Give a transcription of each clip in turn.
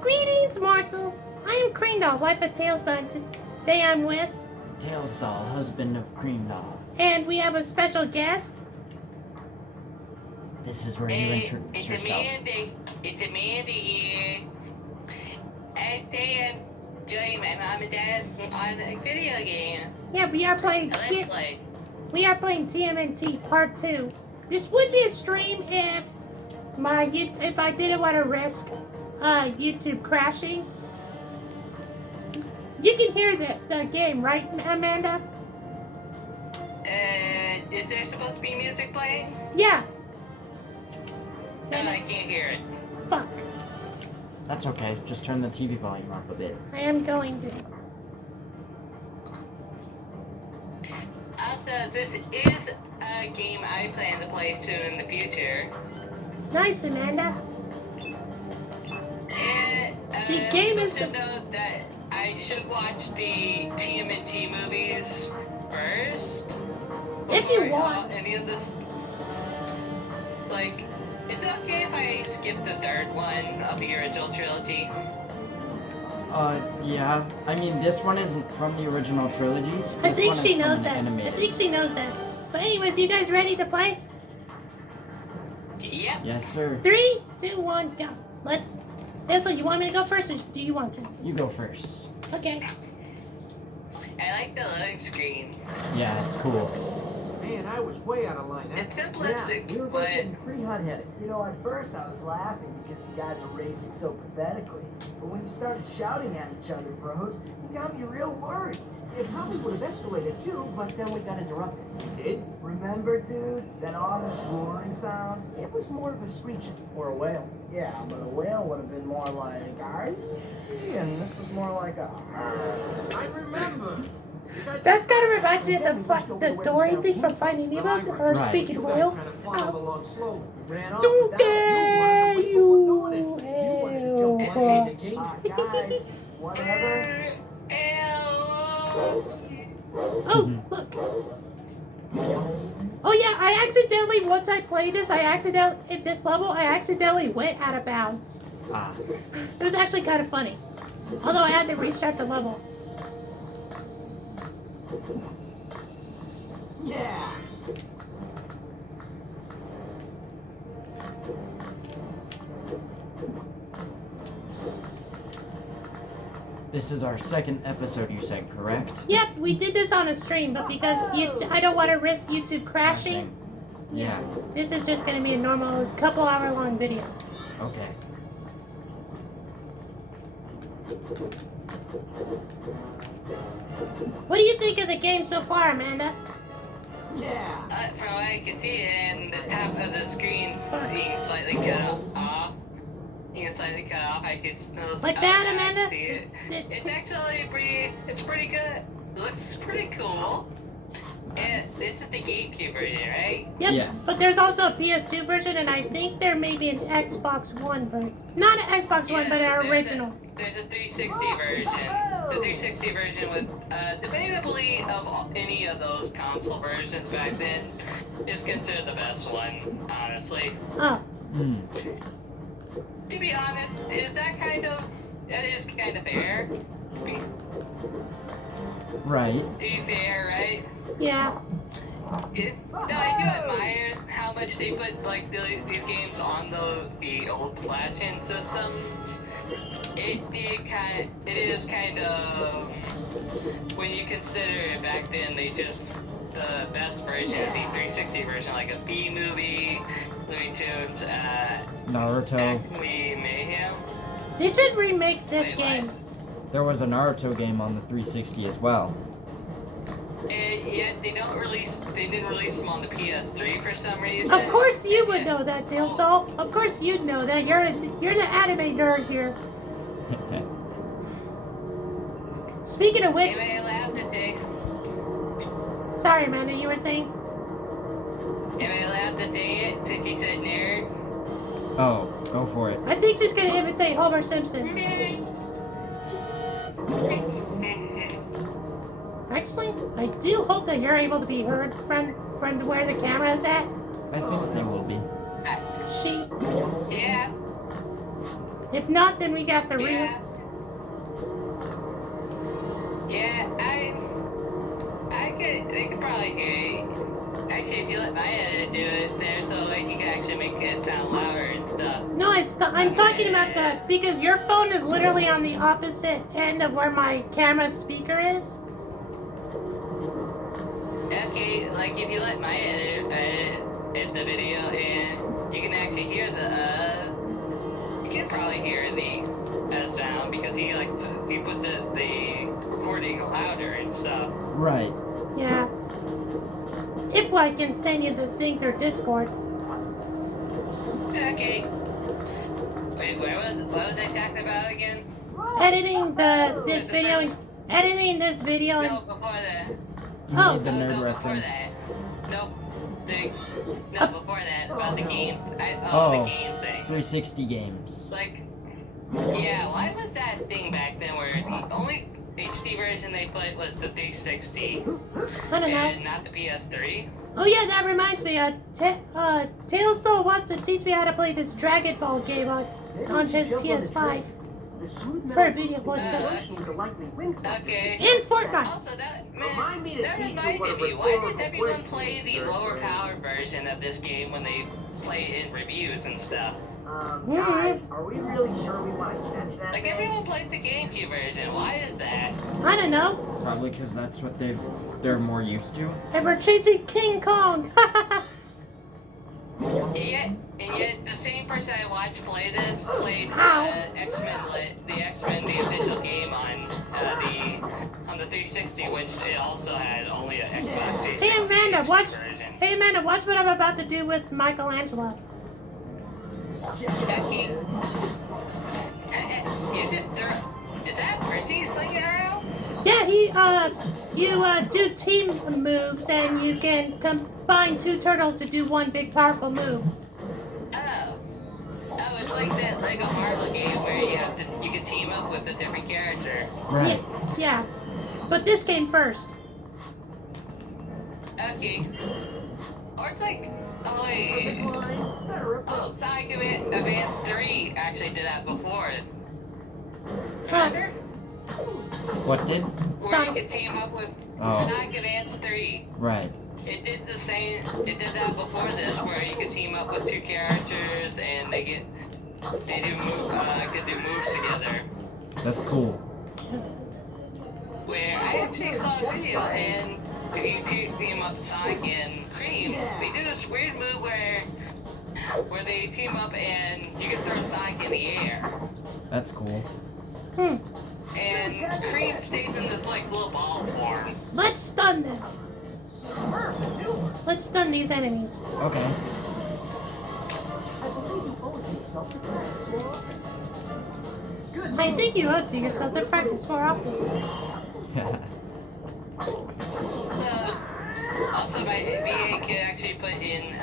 Greetings, mortals. I am Cream Doll, wife of Tails Doll. Today I'm with... Tails Doll, husband of Cream Doll. And we have a special guest. This is where you introduce yourself. It's Amanda here. And today I'm joining my mom and dad on a video game. Yeah, we are playing TMNT Part 2. This would be a stream if I didn't want to risk YouTube crashing. You can hear the game, right, Amanda? Is there supposed to be music playing? Yeah. No, I can't hear it. Fuck. That's okay, just turn the TV volume up a bit. I am going to. Also, this is a game I plan to play soon in the future. Nice, Amanda. And, The game is to know that I should watch the TMNT movies first. If you before I want. saw any of this. Like, it's okay if I skip the third one of the original trilogy. Yeah. I mean, this one isn't from the original trilogy. I think one she is knows from that. the animated. I think she knows that. But anyways, you guys ready to play? Yep. Yes, sir. 3, 2, 1, go. Let's. Hazel, you want me to go first, or do you want to? You go first. Okay. I like the loading screen. Yeah, it's cool. Man, I was way out of line. It's Yeah, simplistic, we were both but getting pretty hot-headed. You know, at first I was laughing because you guys were racing so pathetically. But when you started shouting at each other, bros, you got me real worried. It probably would have escalated too, but then we got interrupted. We did? Remember, dude, that ominous roaring sound? It was more of a screeching. Or a wail. Yeah, but a whale would have been more like, "Aye," and this was more like a... I remember. That's kind of reminds me of the Dory thing from Finding Nemo, or Right. Speaking Whale. Kind of followed along slowly. Ran off Don't without dare you wanted to wait till we're doing it. You wanted to jump you. on the gate. Guys, whatever. Oh, look. Oh yeah, I accidentally, once I played this, in this level, I accidentally went out of bounds. Ah. It was actually kind of funny. Although I had to restart the level. Yeah. This is our second episode, you said, correct? Yep, we did this on a stream, but because I don't want to risk YouTube crashing, Yeah. this is just going to be a normal couple hour long video. Okay. What do you think of the game so far, Amanda? Yeah. from what I can see, and the top of the screen being slightly cut off. I can still Like that, Amanda? see it. It's actually pretty good. It looks pretty cool. And this is the GameCube version, right? Yep, Yes. but there's also a PS2 version, and I think there may be an Xbox One version. Not an Xbox One, but an original. There's a 360 version. The 360 version with, debatably of any of those console versions back then, is considered the best one, honestly. Oh, Hmm. To be honest, that is kind of fair. Right. To be fair, right? yeah. No, I do admire how much they put these games on the old flash-in systems. It is kind of, when you consider it back then, the best version of the 360 version, like a B movie, Looney Tunes, Naruto. Acme Mayhem. They should remake this Wait, game. There was a Naruto game on the 360 as well. And yet they didn't release them on the PS3 for some reason. Of course you would know that, Tails Doll. Of course you'd know that. You're the anime nerd here. Speaking of which, Am I allowed to say? sorry, Amanda, you were saying? Am I allowed to say it since you said nerd? Oh, go for it. I think she's gonna imitate Homer Simpson. Actually, I do hope that you're able to be heard from where the camera is at. I think they will be. She. Yeah. If not, then we got the real. Yeah. Yeah, I could probably hear it. Actually, if you let my edit do it there, so like you can actually make it sound louder and stuff. No, I'm talking about the because your phone is literally on the opposite end of where my camera speaker is. Okay, like if you let my edit the video, and you can actually hear you can probably hear the sound because he puts the recording louder and stuff. Right. Yeah. If I can send you the thing through Discord. Okay. Wait, what was I talking about again? Editing this video. Editing this video. No, before that. You Oh. need the nerd Before reference. that. Nope. Before that, about the game. The game thing. 360 games. Like, yeah, why was that thing back then where the only HD version they put was the 360 I don't know. and not the PS3? Oh yeah, that reminds me. Tails still wants to teach me how to play this Dragon Ball game on his PS5 for a video one time. Okay. In Fortnite. Also, that Remind me to that teach you reminded what a me. Why reformer does everyone quick play the search lower is? power version of this game when they play it in reviews and stuff? Guys, are we really sure we want to catch that Like thing? everyone plays the GameCube version. Why is that? I don't know. Probably because that's what they're more used to. And we're chasing King Kong. And yet, the same person I watched play this played Ow. X-Men, the official game on the 360, which it also had only an Xbox 360 Hey Amanda, watch. version. Hey Amanda, watch what I'm about to do with Michelangelo. Becky, you just threw. Is that Percy slinging around? Yeah, you do team moves and you can combine two turtles to do one big powerful move. Oh, it's like that Lego Marvel game where you can team up with a different character. Right. Yeah. But this came first. Okay. Or it's like, oh wait. Oh, Sonic Advance 3 actually did that before. Remember? What did? Where Sonic- you could team up with Oh. Sonic Advance 3. Right. It did the same. It did that before this, where you could team up with two characters and could do moves together. That's cool. Where I actually saw a video, and if you team up Sonic and Cream, they do this weird move where they team up and you can throw Sonic in the air, That's cool. and Cream stays in this like little ball form. Let's stun them. Let's stun these enemies. Okay. I believe you owe it to yourself to practice more often. Good. I think you owe it to yourself to practice more often. So, also my VA can actually put in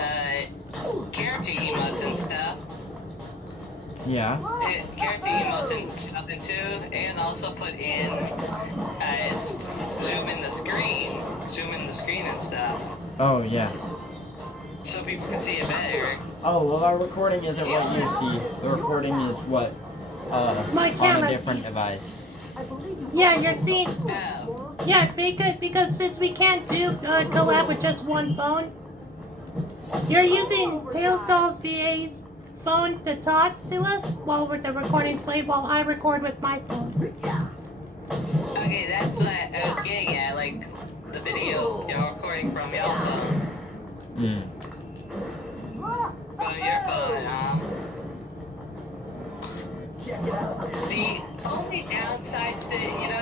character emotes and stuff. Yeah. Character emotes and stuff too, and also put in zoom in the screen and stuff, Oh, yeah. so people can see it better. Oh, well, our recording isn't what you see. The recording is what, My on a camera different sees. device. I believe you Yeah, you're seeing. Oh, Yeah, because since we can't do collab with just one phone, you're using Tails Doll's VA's phone to talk to us while the recording's played, while I record with my phone. okay, that's what I was getting at, like the video you're recording from your phone. Hmm. From your phone, check it out. The only downside to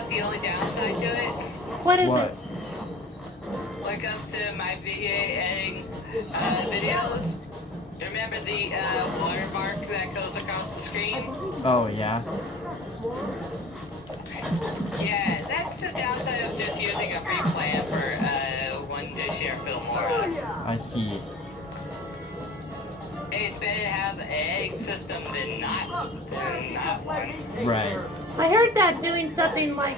the only downside to it, What is What? it? when it comes to my video editing videos, remember the watermark that goes across the screen? Oh, yeah. Yeah, that's the downside of just using a free plan for one dish share Filmora. I see. It's better to have an editing system than not one. Right. I heard that doing something like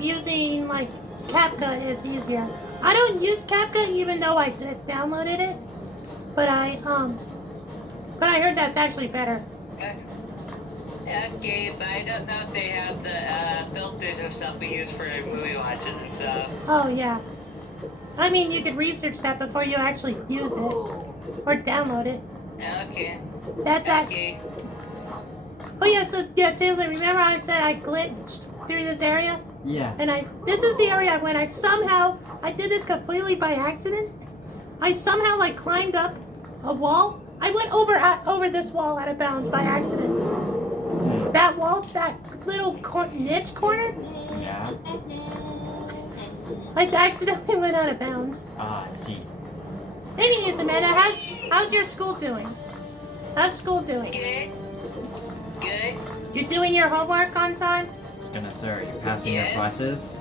using like CapCut is easier. I don't use CapCut even though I downloaded it. But I heard that's actually better. Okay, but I don't know if they have the filters and stuff we use for movie watches and stuff. Oh yeah. I mean, you could research that before you actually use it or download it. Okay. That's that. Okay. Oh yeah, so yeah, Taylor, remember I said I glitched through this area? Yeah. And this is the area when I did this completely by accident. I somehow like climbed up a wall. I went over this wall out of bounds by accident. That wall, that little niche corner, Yeah. I accidentally went out of bounds. Ah, I see. Anyways, Amanda, how's your school doing? How's school doing? Good. Good. You're doing your homework on time? I was gonna say, are you passing your Yes. classes?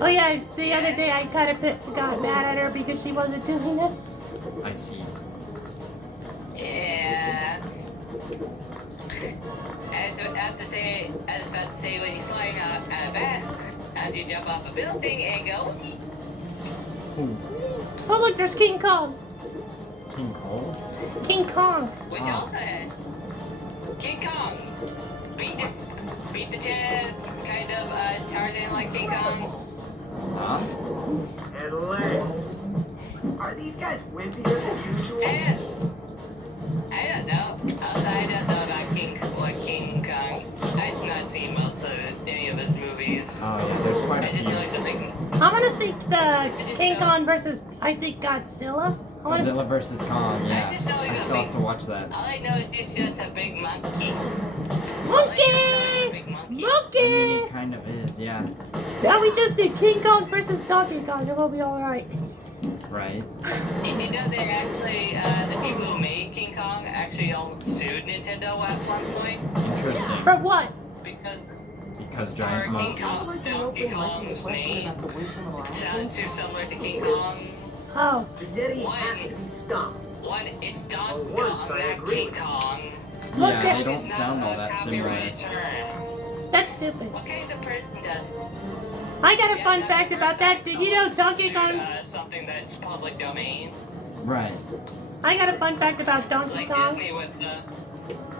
Oh yeah, the other day I kind of got mad at her because she wasn't doing it. I see. Yeah. I was about to say when you're flying out of bed, as you jump off a building and go, Ooh. Oh look, there's King Kong. King Cole? King Kong. which Ah. also had King Kong. Beat the chest, kind of charging like King Kong. Huh? And legs. Are these guys wimpier than usual? I don't know. I don't know about King Kong. I've not seen most of any of his movies. Oh yeah, there's quite I a just few. know something. I want to see the King Kong versus I think Godzilla. I want Godzilla to. vs. Kong, yeah. I just know I he's a still have big- to watch that. All I know is he's just a big monkey. Monkey! I mean, Monkey! it kind of is, yeah. Now we just need King Kong versus Donkey Kong, and we'll be all right. Right. Did you know that actually the people who made King Kong actually all sued Nintendo at one point? Interesting. For what? Because Because giant King monkey. Kong, Like an Donkey open mic Kong's question name about the wisdom of sounds lions. too similar to King Kong. Oh, The Yeti has to be stopped. One, it's Donkey For once, Kong, I not agree. King Kong. Look Yeah, at- they don't It's not sound all a that similar. copyrighted term. that's stupid. What kind of person does? I got a Yeah, fun that's fact the about first that. time Did you know someone's Donkey sued, Kong's? something that's public domain? Right. I got a fun fact about Donkey Like Kong. Disney with the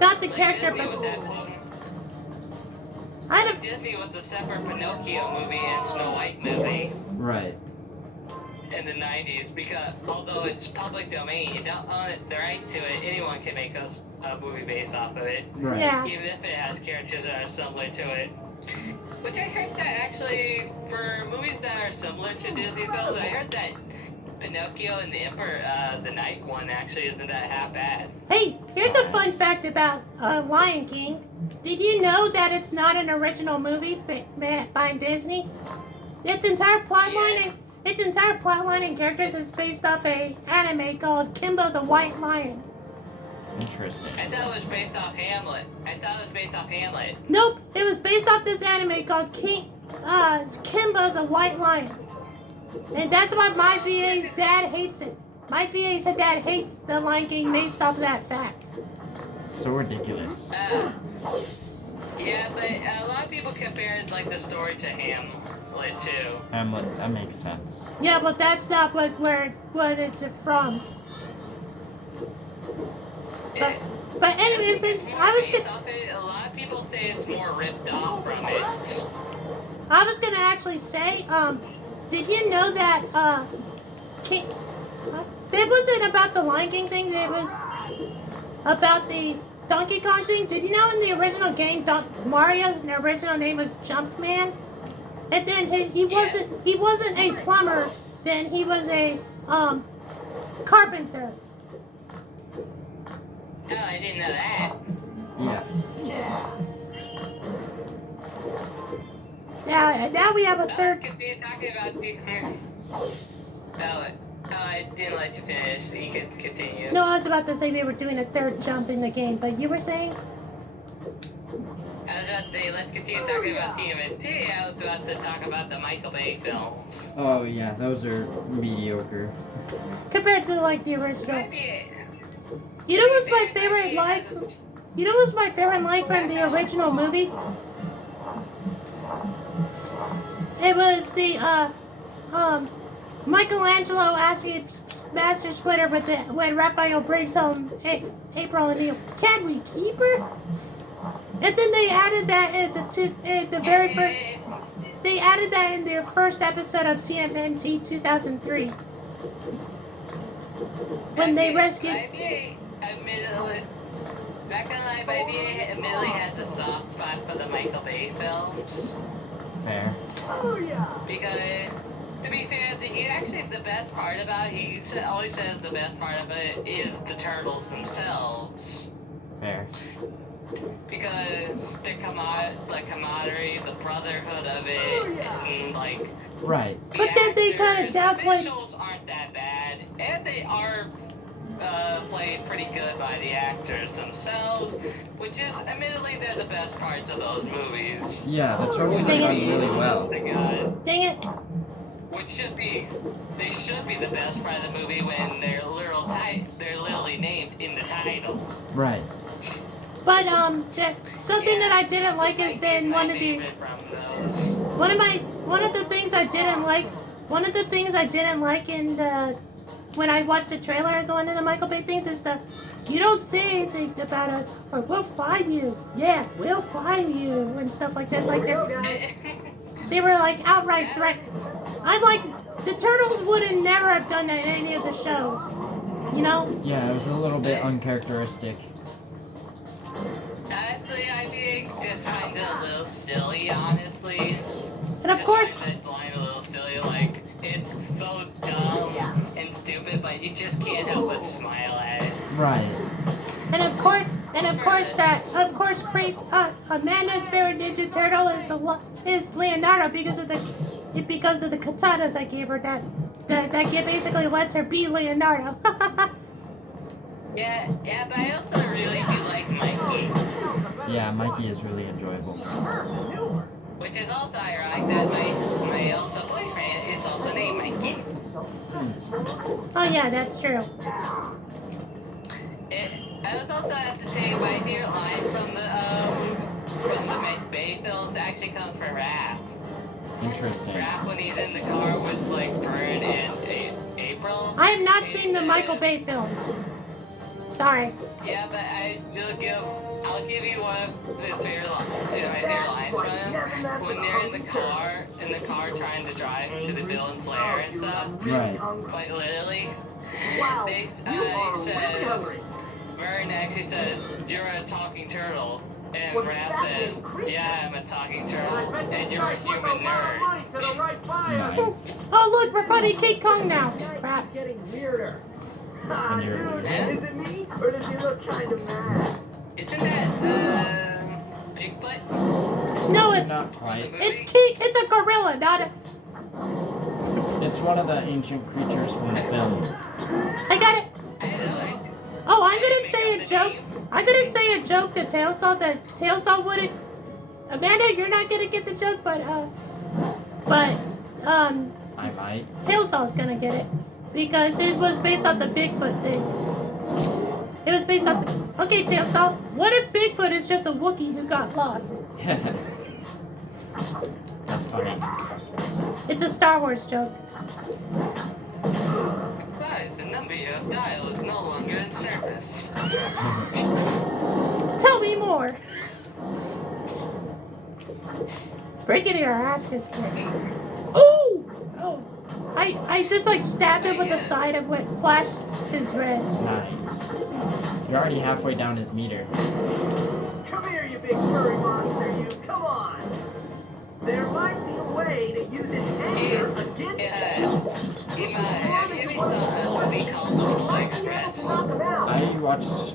Not the like character, Disney with but that I had like Disney with the separate Pinocchio movie and Snow White movie Right. in the 90s, because although it's public domain, you don't own the right to it, anyone can make a movie based off of it, Right. yeah. even if it has characters that are similar to it. Which I heard that actually, for movies that are similar to Disney films, I heard that Pinocchio and the Emperor, the Night one actually isn't that half bad. Hey, here's a fun fact about Lion King. Did you know that it's not an original movie by Disney? Its entire plotline and characters is based off a anime called Kimbo the White Lion. Interesting. I thought it was based off Hamlet. Nope, it was based off this anime called Kimbo the White Lion. And that's why my VA's dad hates it. My VA's dad hates the Lion King based off of that fact. So ridiculous. Yeah, but a lot of people compared like the story to Hamlet too. Hamlet, that makes sense. Yeah, but that's not what it's from. But anyways, I was gonna A lot of people say it's more ripped off from it. actually say, did you know that it wasn't about the Lion King thing, it was about the Donkey Kong thing? Did you know in the original game Mario's original name was Jumpman? And then he wasn't a plumber, then he was a carpenter. Oh, I didn't know that. Yeah. Now we have a third. Continue talking about the. Oh, I didn't let you finish. You can continue. No, I was about to say we were doing a third jump in the game, but you were saying? I was about to say, let's continue talking about TMNT. I was about to talk about the Michael Bay films. Oh yeah, those are mediocre. Compared to like the original. Might be. You know what's my favorite line? You know what's my favorite line from the original movie? It was the Michelangelo asking Master Splinter when Raphael brings home April and Neil, can we keep her? And then they added that in the very first. They added that in their first episode of TMNT 2003 when they rescued. IBA admittedly, back in life, IBA admittedly has a soft spot for the Michael Bay films. Fair. Oh yeah. Because, to be fair, the best part about it, he always says the best part of it is the turtles themselves. Fair. Because the camaraderie, the brotherhood of it, and like. Right. But then they kind of downplayed. The visuals aren't that bad, and they are played pretty good by the actors themselves, which is, admittedly, they're the best parts of those movies. Yeah, the turtles are done really well. Dang it. Which they should be the best part of the movie when they're literally named in the title. But Right. something that I didn't like is then one of the things I didn't like in the when I watched the trailer going into the Michael Bay things is you don't say anything about us or we'll find you. Yeah, we'll find you and stuff like that. It's like they were like outright threats. I'm like, the turtles would have never have done that in any of the shows. You know? Yeah, it was a little bit uncharacteristic. Honestly, I think it's kind of a little silly, honestly. And of course, Just like a little silly, like, it's so dumb and stupid, but you just can't help but smile at it. Right. Amanda's favorite Ninja Turtle is Leonardo because of the katanas I gave her that basically lets her be Leonardo. Yeah, but I also really do like Mikey. Yeah, Mikey is really enjoyable. Which is also ironic that my also boyfriend is also named Mikey. Oh yeah, that's true. I also have to say my favorite line from the Bay films actually comes from Raph. Interesting. Raph when he's in the car with like Fern and April. I have not seen the Michael Bay films. Sorry. Yeah, but I'll give you one of his favorite lines from him. When they're in the car trying to drive him to the villain's lair and stuff. Right. Quite literally. Wow. Vern actually says, you're a talking turtle. And Raph says, yeah, I'm a talking turtle. And you're a human nerd. Nice. Oh look, we're fighting King Kong now. Crap. Getting weirder. And you're Dude, losing. is it me or does he look kind of mad? Isn't that, Bigfoot? No, it's Not quite. it's a gorilla, not a. It's one of the ancient creatures from the film. I got it. I know, Oh, I'm gonna say a joke. I'm gonna say a joke that Tailsaw wouldn't. Amanda, you're not gonna get the joke, but I might. Tailsaw's gonna get it because it was based on the Bigfoot thing. It was based on. Okay, Tailsaw. What if Bigfoot is just a Wookiee who got lost? That's funny. It's a Star Wars joke. Guys, the number of dial is no longer in service. Tell me more. Breaking your asses, kid. Ooh! Oh. I just like stabbed him with the side of what flashed his red. Nice. You're already halfway down his meter. Come here, you big furry monster, you. Come on. There might be a way to use its anger against it.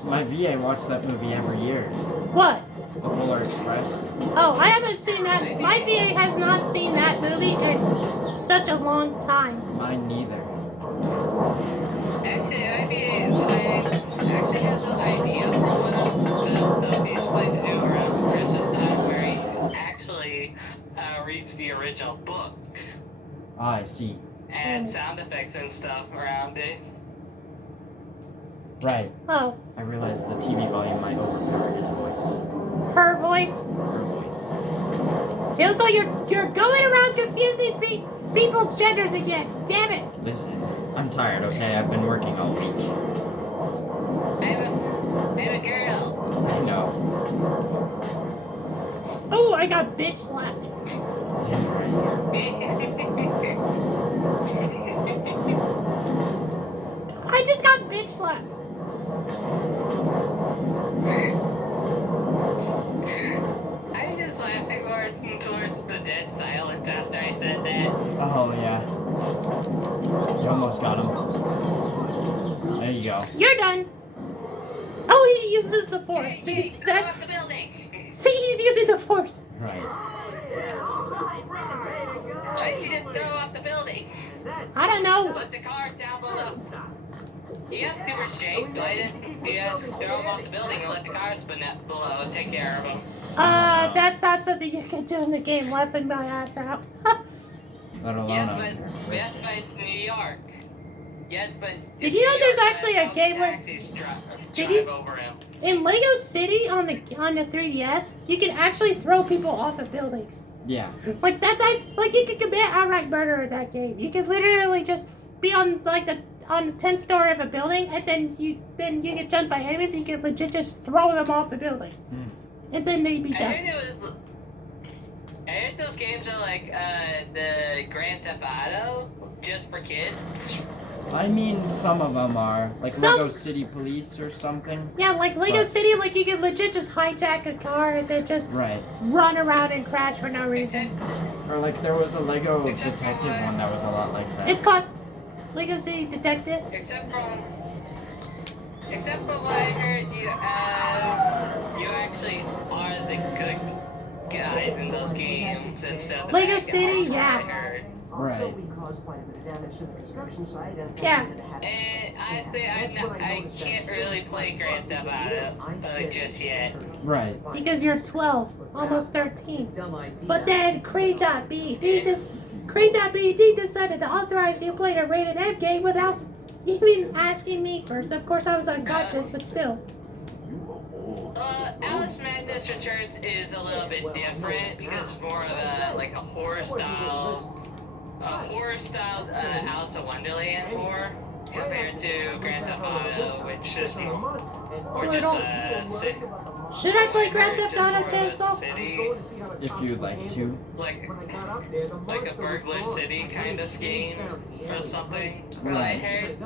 My VA watches that movie every year. What? The Polar Express. Oh, I haven't seen that. My VA has not seen that movie in such a long time. Mine neither. Actually, I actually have this idea for one of the stuff he's planning to do around Christmas time where he actually reads the original book. Ah, I see. And sound effects and stuff around it. Right. Oh, I realized the TV volume might overpower his voice. her voice. Her voice. Tailsaw, you're going around confusing people's genders again. Damn it. Listen, I'm tired, okay? I've been working all week. I'm a girl. I know. Oh, I got bitch slapped. Damn right. I just got bitch slapped. I'm just laughing more towards the dead silence after I said that. Oh, yeah. You almost got him. There you go. You're done. Oh, he uses the force. Did you see Go that? off the building. See, he's using the force. Right. Why did you just throw off the building? I don't know. Put the cars down below. You have super strength. Why didn't you just throw them off the building and let the cars spin up below and take care of them? That's not something you can do in the game. Laughing my ass out. Let alone Yes, out but there. it's New York. Yes, but Did you know New there's York, actually a how game where- taxis Did drive you- over him. In Lego City on the 3DS, you can actually throw people off of buildings. Yeah. Like that's actually, like you could commit outright murder in that game. You could literally just be on like on the 10th story of a building, and then you get jumped by enemies, and you can legit just throw them off the building, and then they'd be I done. heard those games are like the Grand Theft Auto, just for kids. I mean, some of them are. Like Some- Lego City Police or something. Yeah, like Lego But- City, like you could legit just hijack a car and then just Right. run around and crash for no reason. Or like there was a Lego Detective one that was a lot like that. It's called Lego City Detective. Except from what I heard, you actually are the good guys in those games instead of the Lego bad City, guys, yeah. I heard. Also, Right. we caused quite a bit of damage to the construction site and Yeah. it has And honestly, I noticed can't that- really play Grand Theft Auto just yet. Right. Because you're 12, almost 13. Dumb idea. But then Creed.BD decided to authorize you playing a rated M game without even asking me first. Of course, I was unconscious, but still. Alice Madness Returns is a little bit different because it's more of a horror style, Alice of Wonderland horror compared to Grand Theft Auto, which is more, city. Should I play Grand Theft Just Auto more of a Tales city, If you'd like to. like a burglar city kind of game or something. What I heard.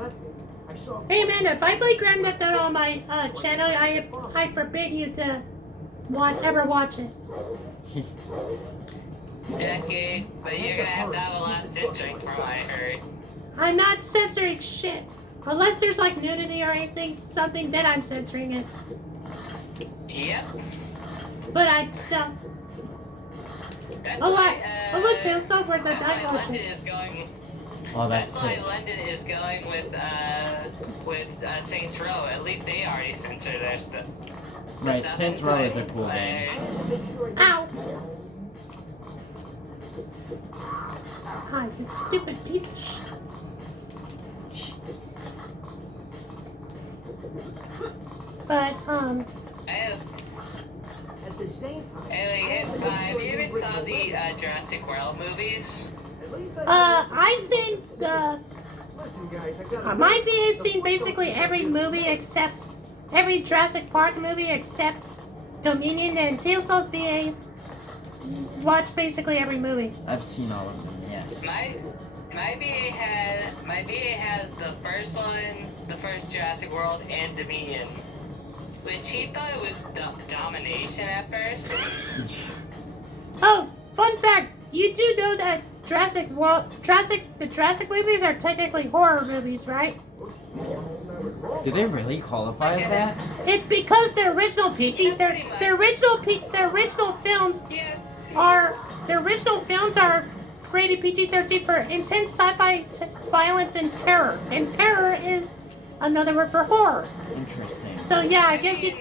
Hey man, if I play Grand Theft Auto on my channel, I forbid you to ever watch it. Okay, but you're gonna have to have a lot of censoring from what I heard. I'm not censoring shit. Unless there's like nudity or something, then I'm censoring it. Yep. But I don't. That's Oh, why, look, Tailstone, where the that's night why London watching. is going. Oh, that's That's why sick. London is going with Saints Row. At least they already censor their stuff. Right, Saints Row is a cool game. Ow! Hi, you stupid piece of shit. But, At the same time, Have you ever saw the Jurassic World movies? I've seen listen guys, I got my VA has seen basically every movie except, every Jurassic Park movie except Dominion, and Tailstone's VAs watched basically every movie. I've seen all of them, yes. My VA has the first one, the first Jurassic World, and Dominion. Which he thought it was domination at first. Oh, fun fact, you do know that the Jurassic movies are technically horror movies, right? Do they really qualify as that? It's because the original films Yeah. the original films are rated PG-13 for intense sci-fi violence and terror. And terror is another word for horror. Interesting. So yeah, I guess you.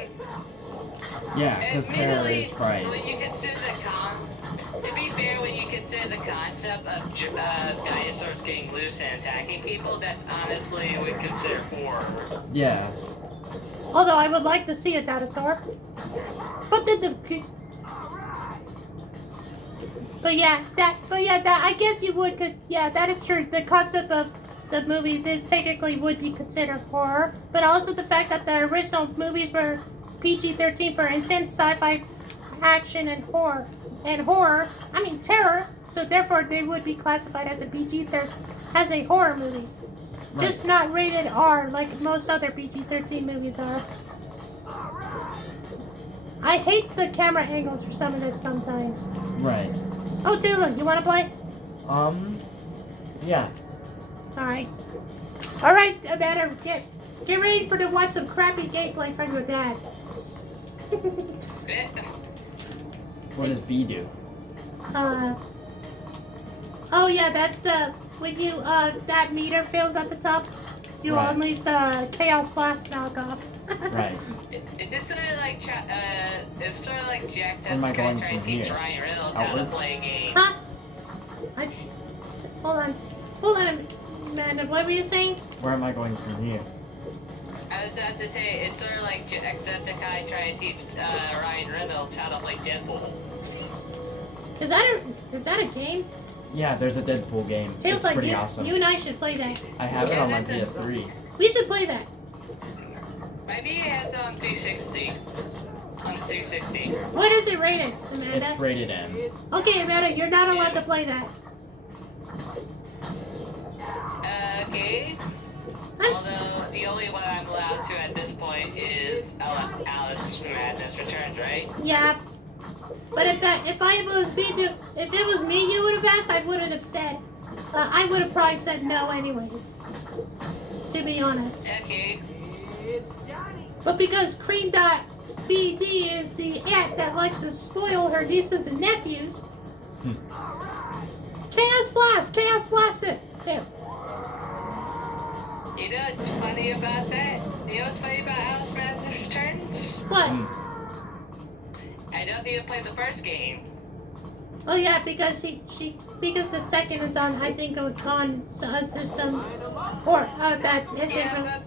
Yeah, because terror Admittedly, is fright. when you consider to be fair, when you consider the concept of dinosaurs getting loose and attacking people, that's honestly would consider horror. Yeah. Although I would like to see a dinosaur. But then the. But yeah, that I guess you would. Yeah, that is true. The concept of the movies is technically would be considered horror, but also the fact that the original movies were PG-13 for intense sci-fi action and horror. Terror, so therefore they would be classified as a PG-13, as a horror movie. Right. Just not rated R like most other PG-13 movies are. I hate the camera angles for some of this sometimes. Right. Oh, Tula, you want to play? Yeah. Alright. Alright, Amanda, get ready to watch some crappy gameplay from your dad. What does B do? Oh yeah, that's the, when you, that meter fills at the top, you Right. unleash the Chaos Blast knockoff. Right. Is it sort of like it's sort of like Jack Where am I going trying to from teach here? Ryan Reynolds how to Outwards? play a game? Huh? Hold on, Amanda, what were you saying? Where am I going from here? I was about to say it's sort of like Jacksepticeye trying to teach Ryan Reynolds how to play Deadpool. Is that a game? Yeah, there's a Deadpool game. Tails It's like pretty you, awesome. you and I should play that. I have it Yeah, on my that's PS3. We should play that. Maybe it has on 360. On 360. What is it rated, Amanda? It's rated M. Okay, Amanda, you're not allowed to play that. Okay. I'm s- Although the only one I'm allowed to at this point is Alice Madness Returns, right? Yeah. But if it was me you would have asked, I wouldn't have said. I would have probably said no anyways. To be honest. Okay. But because Cream.BD is the aunt that likes to spoil her nieces and nephews. Chaos Blast it! There. You know what's funny about that? You know what's funny about Alice Madness Returns? What? I don't need to play the first game. Oh yeah, because because the second is on, I think, on a system, or that isn't. Yeah,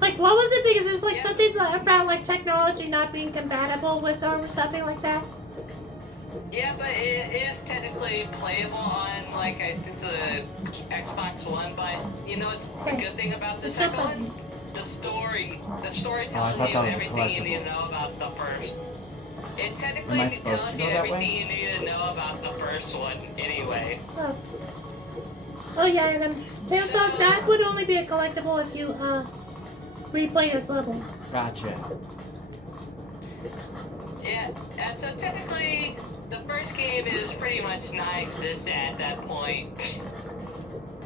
Like, what was it? Because it was like Yeah. something about like technology not being compatible with or something like that. yeah, but it is technically playable on, like, I think the Xbox One, but you know what's the good thing about the second one? The story. The story Oh, I tells thought you that was a everything you collectible. need to know about the first. It technically Am I supposed tells to you go that way? everything you need to know about the first one anyway. Oh yeah, and Tails Dog, that would only be a collectible if you replay this level. Gotcha. Yeah, and so technically, the first game is pretty much non-existent at that point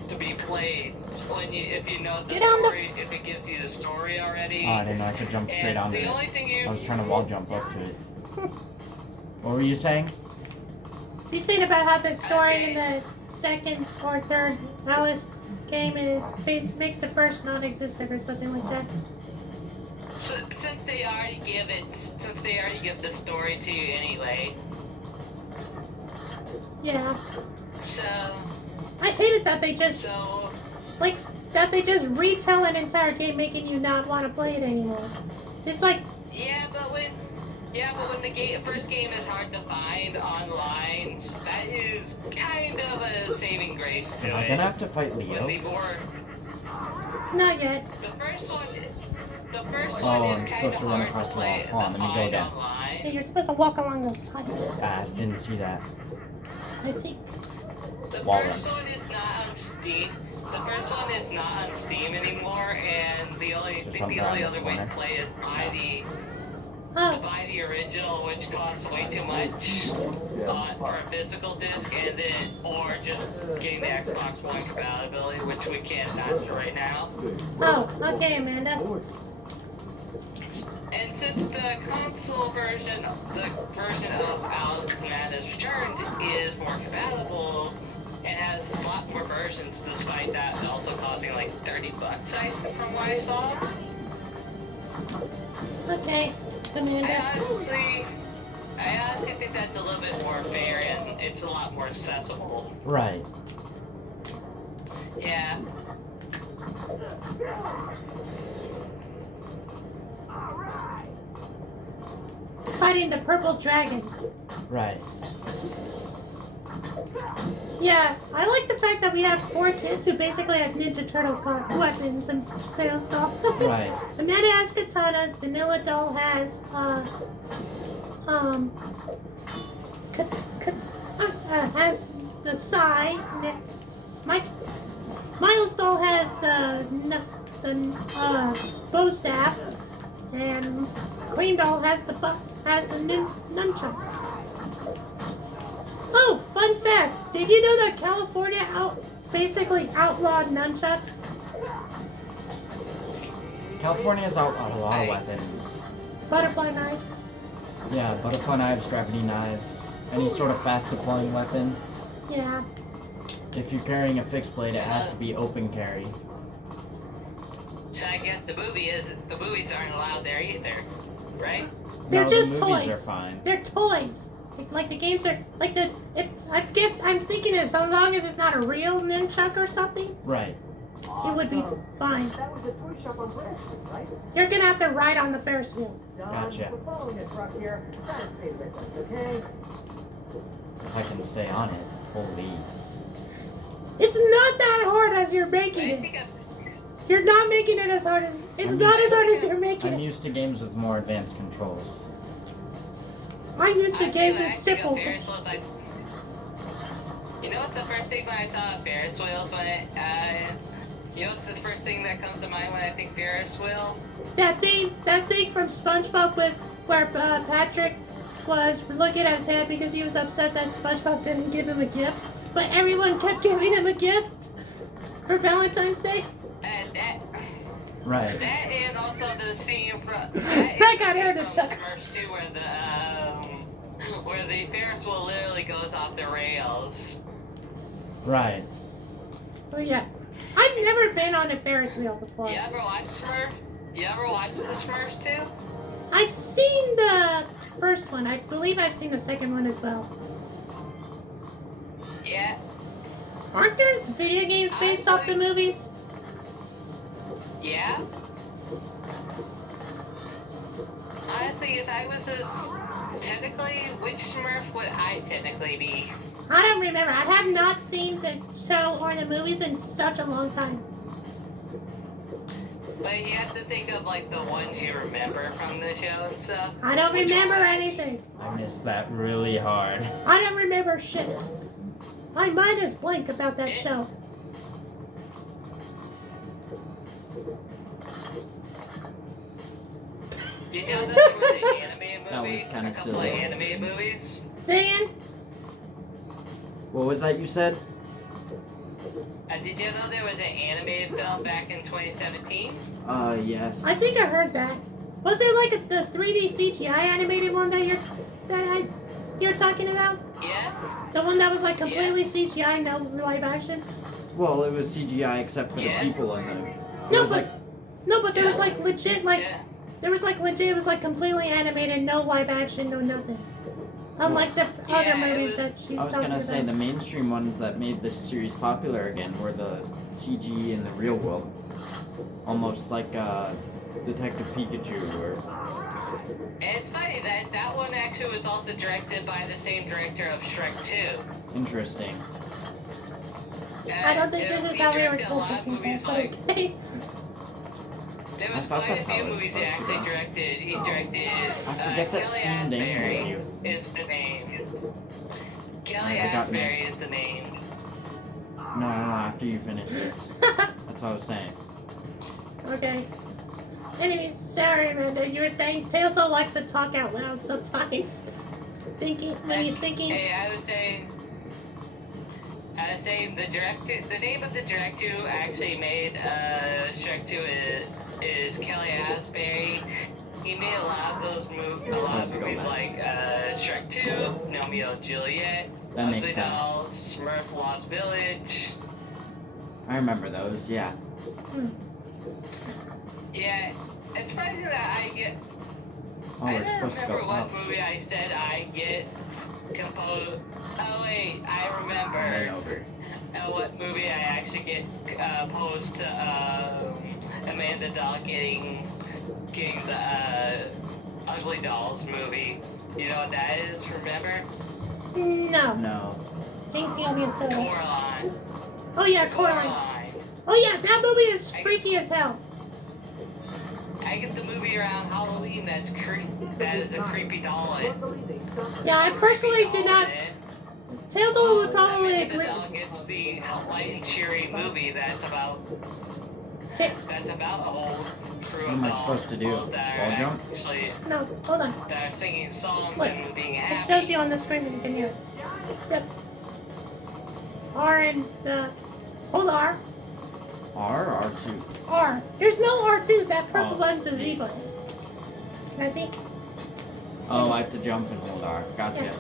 to be played. When if you know the Get on the story, if it gives you the story already. Oh, I didn't know I could jump straight and onto the it. only thing you I was trying to wall jump up to it. What were you saying? She's saying about how the story in the second or third Alice game makes the first non-existent or something like that. since they already give the story to you anyway. Yeah. So I hated that they just retell an entire game, making you not want to play it anymore. It's like, yeah, but when the first game is hard to find online, that is kind of a saving grace to Am I it. gonna have to fight When Leo? the more not yet. the first one Oh, is I'm kind supposed of to run hard across to the wall. play Hold on, let me go find again. online. Yeah, you're supposed to walk along those pipes. Ah, didn't see that. I think. The Wall first one is not on Steam. The first one is not on Steam anymore, and the only So something the only around this other way to corner. play is Oh, buy the original, which costs way too much for a physical disc, and then or just getting the Xbox One compatibility, which we can't match right now. oh, okay, Amanda. And since the console version, the version of Alice Madness Returned is more compatible and has a lot more versions, despite that also costing like $30, I think, from what I saw. Okay, Amanda. I honestly think that's a little bit more fair and it's a lot more accessible. Right. Yeah. Fighting the purple dragons. Right. Yeah, I like the fact that we have 4 kids who basically have Ninja Turtle weapons and tail stuff. Right. Amanda has katanas. Vanilla Doll has ka- has the sai. Mike Miles Doll has the bow staff, and Queen Doll has the nunchucks. Oh, fun fact! Did you know that California basically outlawed nunchucks? California's outlawed a lot of weapons. Butterfly knives. Yeah, butterfly knives, gravity knives, any sort of fast deploying weapon. Yeah. If you're carrying a fixed blade, it has to be open carry. So I guess the movies aren't allowed there either, right? They're No, just the movies toys. are fine. They're toys. Like the games are like the. I guess I'm thinking as long as it's not a real nunchuck or something, Right. it would be fine. That was a toy shop on Branch Street, right? You're gonna have to ride on the Ferris wheel. Don, Gotcha. we're following a truck here. Gotta stay with us, okay? If I can stay on it. Holy. It's not that hard as you're I making it. think You're not making it as hard as. It's I'm not used as to- hard as you're making I'm it. used to games with more advanced controls. I'm used to games with I think simple. of Ferris wheels, you know what's the first thing when I thought of Ferris wheels you know what's the first thing that comes to mind when I think Ferris wheel? That thing from SpongeBob where Patrick was looking at his head because he was upset that SpongeBob didn't give him a gift, but everyone kept giving him a gift for Valentine's Day. And that Right. and also the scene from That got her to chuckle. Smurfs 2 where the Ferris wheel literally goes off the rails. Right. Oh yeah, I've never been on a Ferris wheel before. You ever watch Smurf? You ever watch the Smurfs 2? I've seen the first one. I believe I've seen the second one as well. Yeah. Aren't there video games based off the movies? Yeah. Honestly, if I was technically, which Smurf would I technically be? I don't remember. I have not seen the show or the movies in such a long time. But you have to think of like the ones you remember from the show and stuff. I don't remember anything. I missed that really hard. I don't remember shit. My mind is blank about that show. Did you know that there was an animated movie? That was kinda a couple silly. of animated movies. Singing? What was that you said? Did you know there was an animated film back in 2017? Yes. I think I heard that. Was it like the 3D CGI animated one that you're talking about? Yeah. The one that was like completely CGI, no live action? Well, it was CGI except for Yeah. the people in there. It No, was but like, no, but there was like legit like Yeah. there was like legit. It was like completely animated, no live action, no nothing. Unlike the other Yeah, it movies was- that she's I was talking gonna say the about. mainstream ones that made this series popular again were the CG in the real world. Almost like Detective Pikachu or And it's funny that that one actually was also directed by the same director of Shrek 2. interesting. I don't think this is how we were supposed to do movies that, like but okay. there I was thought quite a that's how few it was movies he supposed to actually go. directed. He directed forget that Kelly Steam Dane was Asbury you. is the name. Kelly I got Asbury mixed. is the name. No, after you finish this. That's what I was saying. Okay. Anyways, sorry, Amanda. You were saying Tailsaw likes to talk out loud sometimes. Thinking when he's thinking. Hey, I was saying the director, the name of the director who actually made Shrek 2 is Kelly Asbury. He made a lot of those movies like Shrek 2, Romeo and Juliet, That Ugly makes sense. Doll, Smurf Lost Village. I remember those, yeah. Yeah, it's funny that I get. Oh, I we're don't supposed to remember go what up. movie I said I get composed. Oh wait, I remember. And then over. What movie I actually get posed to Amanda Doll getting the Ugly Dolls movie. You know what that is? Remember? No. No. Jinxie owe me a soda. Coraline. Oh yeah, Coraline. Oh yeah, that movie is freaky as hell. I get the movie around Halloween that is a creepy doll. Yeah, I personally do not. Tales of would probably The agree. dog gets the light and cheery movie that's about a whole crew What of am I dolls supposed to do? that Wall are jump? actually No, hold on. that are singing songs Look, and being it happy. shows you on the screen that you can hear. Yep. R and the. Hold R. R or R2? R. There's no R2. That purple Oh. button's a Z button. Can I see? Oh, I have to jump and hold R. Gotcha. Yeah.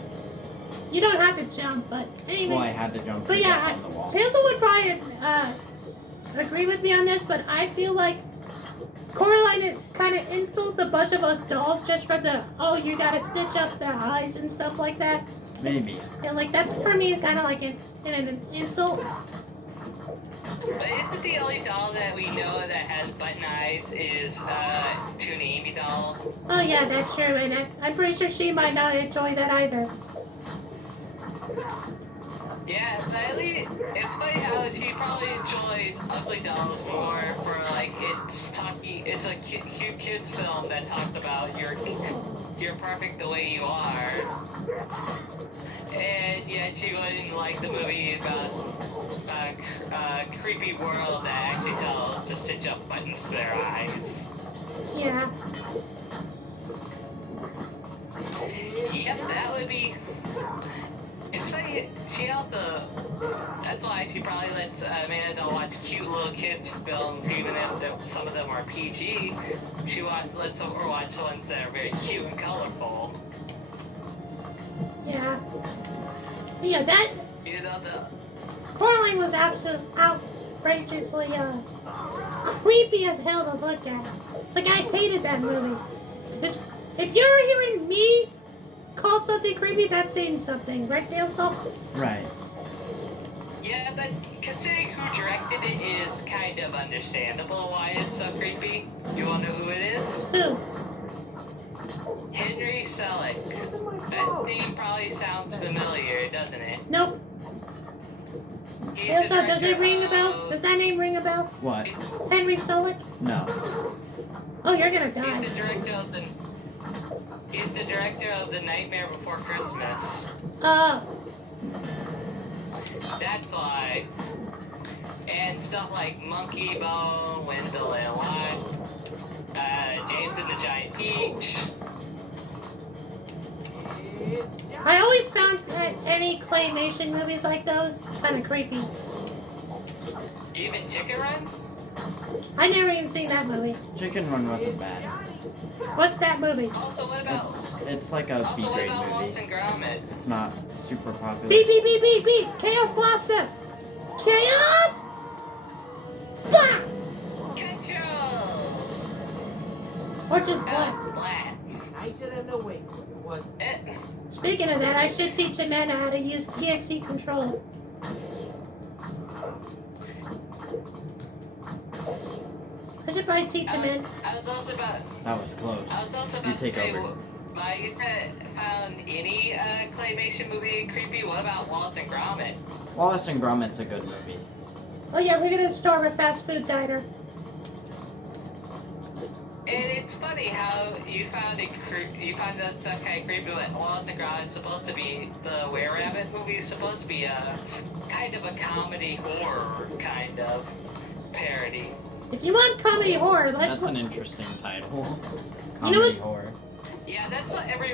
You don't have to jump, but anyways. Well, I had to jump But to get yeah, on the wall. Taylor would probably agree with me on this, but I feel like Coraline kind of insults a bunch of us dolls just for the, oh, you gotta stitch up the eyes and stuff like that. Maybe. Yeah, like that's for me kind of like an insult. But isn't the only doll that we know that has button eyes is Toon Amy doll? Oh yeah, that's true, and I'm pretty sure she might not enjoy that either. Yeah, it's funny how she probably enjoys Ugly Dolls more for like it's a cute kids film that talks about you're perfect the way you are. And yet she wouldn't like the movie about a creepy world that actually tells to stitch up buttons to their eyes. Yeah. Yep, that would be. It's funny, she also. That's why she probably lets Amanda watch cute little kids films, even if some of them are PG. She lets her watch ones that are very cute and colorful. Yeah. Yeah, that You know, Coraline was outrageously creepy as hell to look at. Like I hated that movie. If you're hearing me call something creepy, that's saying something, right, Tailstone? Right. yeah, but considering who directed it is kind of understandable why it's so creepy. You wanna know who it is? Who? Henry Selick. That name probably sounds familiar, doesn't it? Nope. He's the Tailstone, does it director ring a bell? of- Does that name ring a bell? What? Henry Selick? No. Oh, you're gonna He's die. the director of the. He's the director of The Nightmare Before Christmas. That's why. And stuff like Monkey Bone, Wendell and Lime, James and the Giant Peach. I always found that any claymation movies like those kind of creepy. Even Chicken Run? I never even seen that movie. Chicken Run wasn't bad. What's that movie? Also, what about. It's like a Also, what B-grade about Wallace movie. and Gromit? It's not super popular. Beep, beep, beep, beep, beep. Chaos Blaster. Chaos Blast! Control! Or just blast. Blast. I should have no wait. It was. Speaking of that, I should teach Amanda how to use PXE control. I should probably teach Amanda. I was also about. That was close. I was also You about to take say, over. you found any claymation movie creepy? What about Wallace and Gromit? Wallace and Gromit's a good movie. Oh yeah, we're gonna start a fast food diner. And it's funny how you found that stuff kind of creepy. But Wallace and Gromit's supposed to be the Were Rabbit movie is supposed to be a kind of a comedy horror kind of parody. If you want comedy horror, let's. That's an interesting title. You know Comedy what? horror. Yeah, that's what every.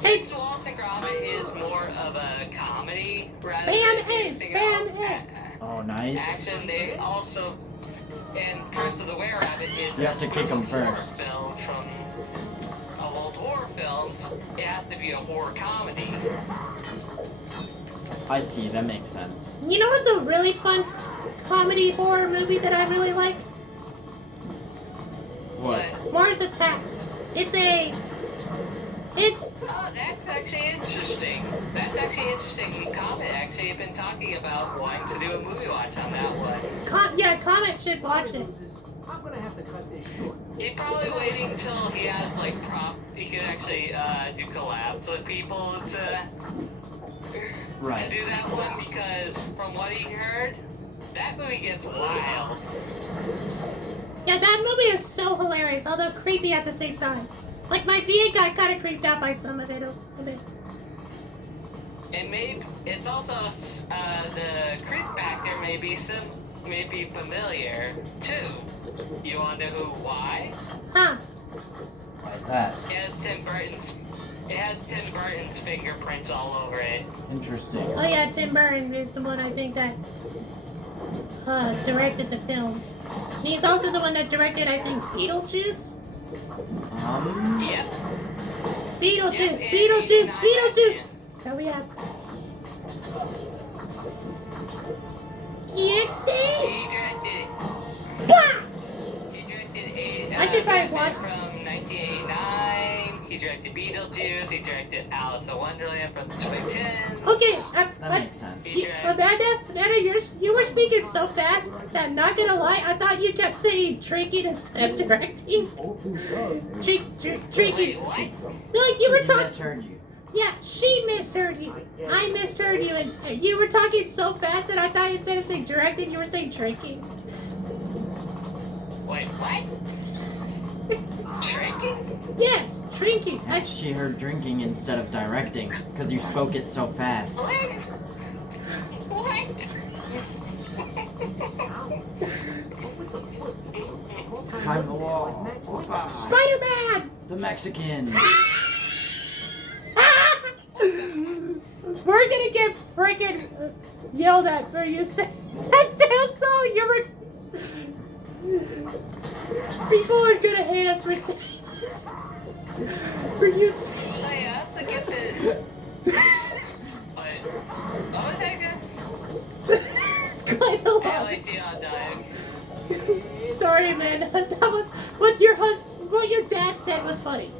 Hey. Since Wallace and Gromit is more of a comedy rather Spam than A, anything spam else, A. Oh, nice. action, they also. And Curse of the Were Rabbit is You have to kick 'em horror first. film from old horror films. It has to be a horror comedy. I see, that makes sense. You know what's a really fun comedy horror movie that I really like? What? Mars Attacks. It's Oh, that's actually interesting. That's actually interesting. Comet actually have been talking about wanting to do a movie watch on that one. yeah, Comet should watch it. I'm gonna have to cut this short. He's probably waiting until he has like he could actually do collabs with people to Right. to do that one because from what he heard, that movie gets wild. Yeah, that movie is so hilarious, although creepy at the same time. Like, my VA got kind of creeped out by some of it a bit. It's also the creep factor may be familiar too. You want to know why? Huh. Why is that? It has Tim Burton's fingerprints all over it. Interesting. Oh yeah, Tim Burton is the one I think that directed the film. He's also the one that directed, I think, Beetlejuice? Yep. Beetlejuice! Yep, Beetlejuice! and Beetlejuice! Hurry up. EXE! He directed Blast! a I should probably watch from 1989. He directed Beetlejuice. He directed Alice in Wonderland from the 2010s. Okay, That makes sense. Amanda, you were speaking so fast that, not gonna lie, I thought you kept saying drinking instead of directing. Drinking. Wait, what? No, you were He talking. misheard you. Yeah, she misheard you. I misheard you, and you were talking so fast that I thought instead of saying directing, you were saying drinking. Wait, what? Drinking? Yes, drinking. And she heard drinking instead of directing, because you spoke it so fast. What? What? Climb the wall. Goodbye. Spider-Man! The Mexican. We're gonna get freaking yelled at for you saying that, Tailstone. You were. People are gonna hate us for saying. For you saying. So I also get the. What? What was that again? It's quite a lot. LAT on dying. Sorry, man. What your dad said was funny.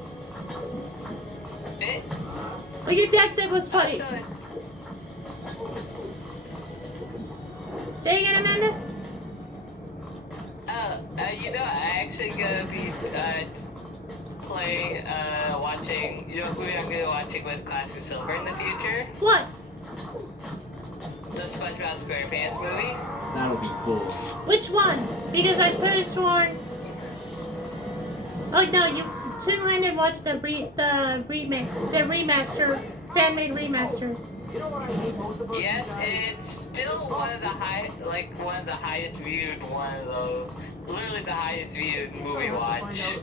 It? What your dad said was funny. So it's. Say again, Amanda. You know, I actually gonna be watching. You know who I'm gonna be watching with Classic Silver in the future? What? The SpongeBob SquarePants movie. That'll be cool. Which one? Because I could have sworn. Oh no, you two-handed watched the remaster, fan-made remaster. You know what I hate most about Yes, you guys? it's still one of the highest viewed, literally the highest viewed movie watch.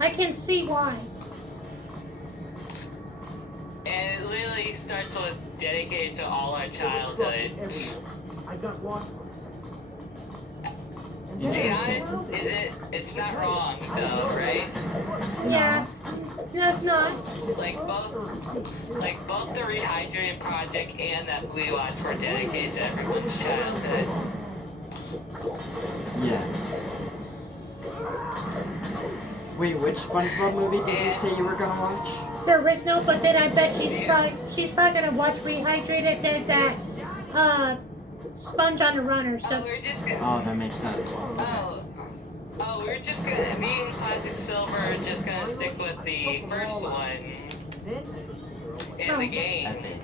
I can see why. And it literally starts with dedicated to all our childhood. I got lost. To be honest, it's not wrong though, right? Yeah. No, it's not. Like both the Rehydrated Project and that we watch were dedicated to everyone's childhood. Yeah. Wait, which SpongeBob movie did you say you were gonna watch? The original, but then I bet she's probably gonna watch Rehydrated and that Sponge on the Runner. So We're just gonna. Oh, that makes sense. We're just gonna. Me and Classic Silver are just gonna stick with the first one in the game. Epic.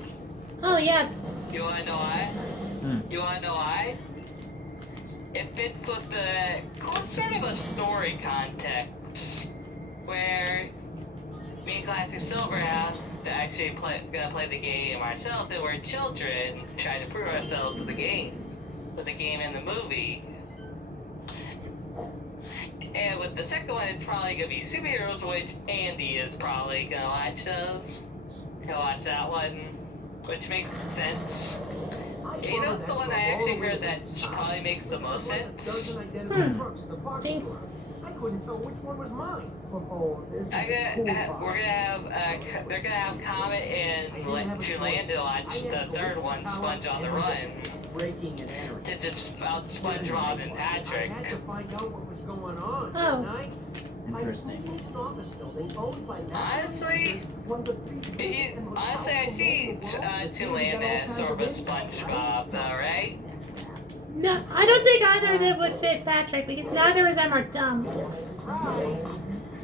oh yeah, You wanna know why? You wanna know why? It fits with the sort of a story context where me and Classic Silver have to actually play the game ourselves, and we're children trying to prove ourselves with the game and the movie. And with the second one, it's probably gonna be superheroes, which Andy is probably gonna watch those. He'll watch that one, which makes sense. You know the one I actually heard that probably makes the most sense? Jinx. I couldn't tell which one was mine. Oh, this is They're gonna have Comet and Tulane to watch the third one, Sponge on the Run, breaking and entering. to just about SpongeBob and Patrick. I had to find out what was going on. Oh. didn't I? Interesting. An office building owned by Honestly, I see Tulane as sort of a SpongeBob, though, right? No, I don't think either of them would fit Patrick because neither of them are dumb.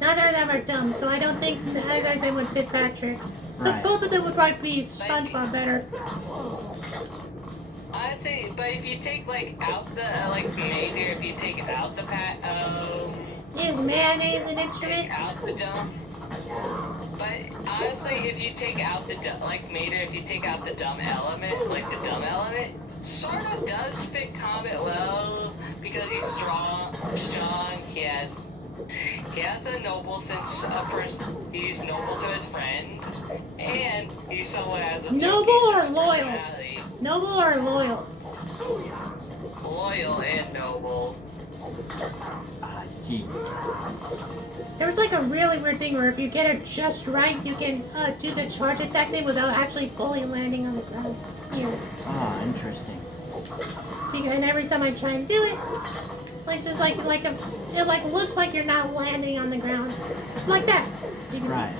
Neither of them are dumb, so I don't think either of them would fit Patrick. So Right. both of them would probably be SpongeBob better. Honestly, but if you take like out the major, if you take out the Is mayonnaise an take instrument? out the dumb. But honestly, if you take out the Mater, if you take out the dumb element, sort of does fit Comet well because he's strong. He has a noble sense of he's noble to his friend, and he's someone has a Noble or loyal? personality. Noble or loyal? Loyal and noble. I see. There was like a really weird thing where if you get it just right, you can do the charge attack thing without actually fully landing on the ground. Here. Ah, interesting. And every time I try and do it, like just it looks like you're not landing on the ground, like that. You can see. Right.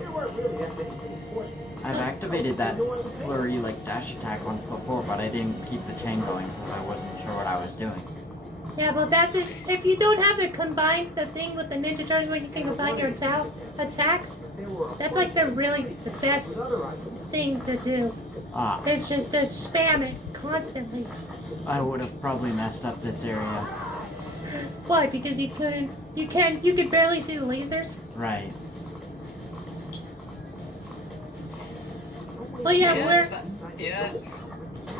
There weren't really that many important. I've activated that flurry dash attack once before, but I didn't keep the chain going because I wasn't sure what I was doing. Yeah, but that's it. If you don't have the thing with the Ninja Turtles where you can combine your attacks, that's like the best thing to do. Ah, It's just to spam it constantly. I would have probably messed up this area. Why? Because you could barely see the lasers. Right. Well, yeah, Yes.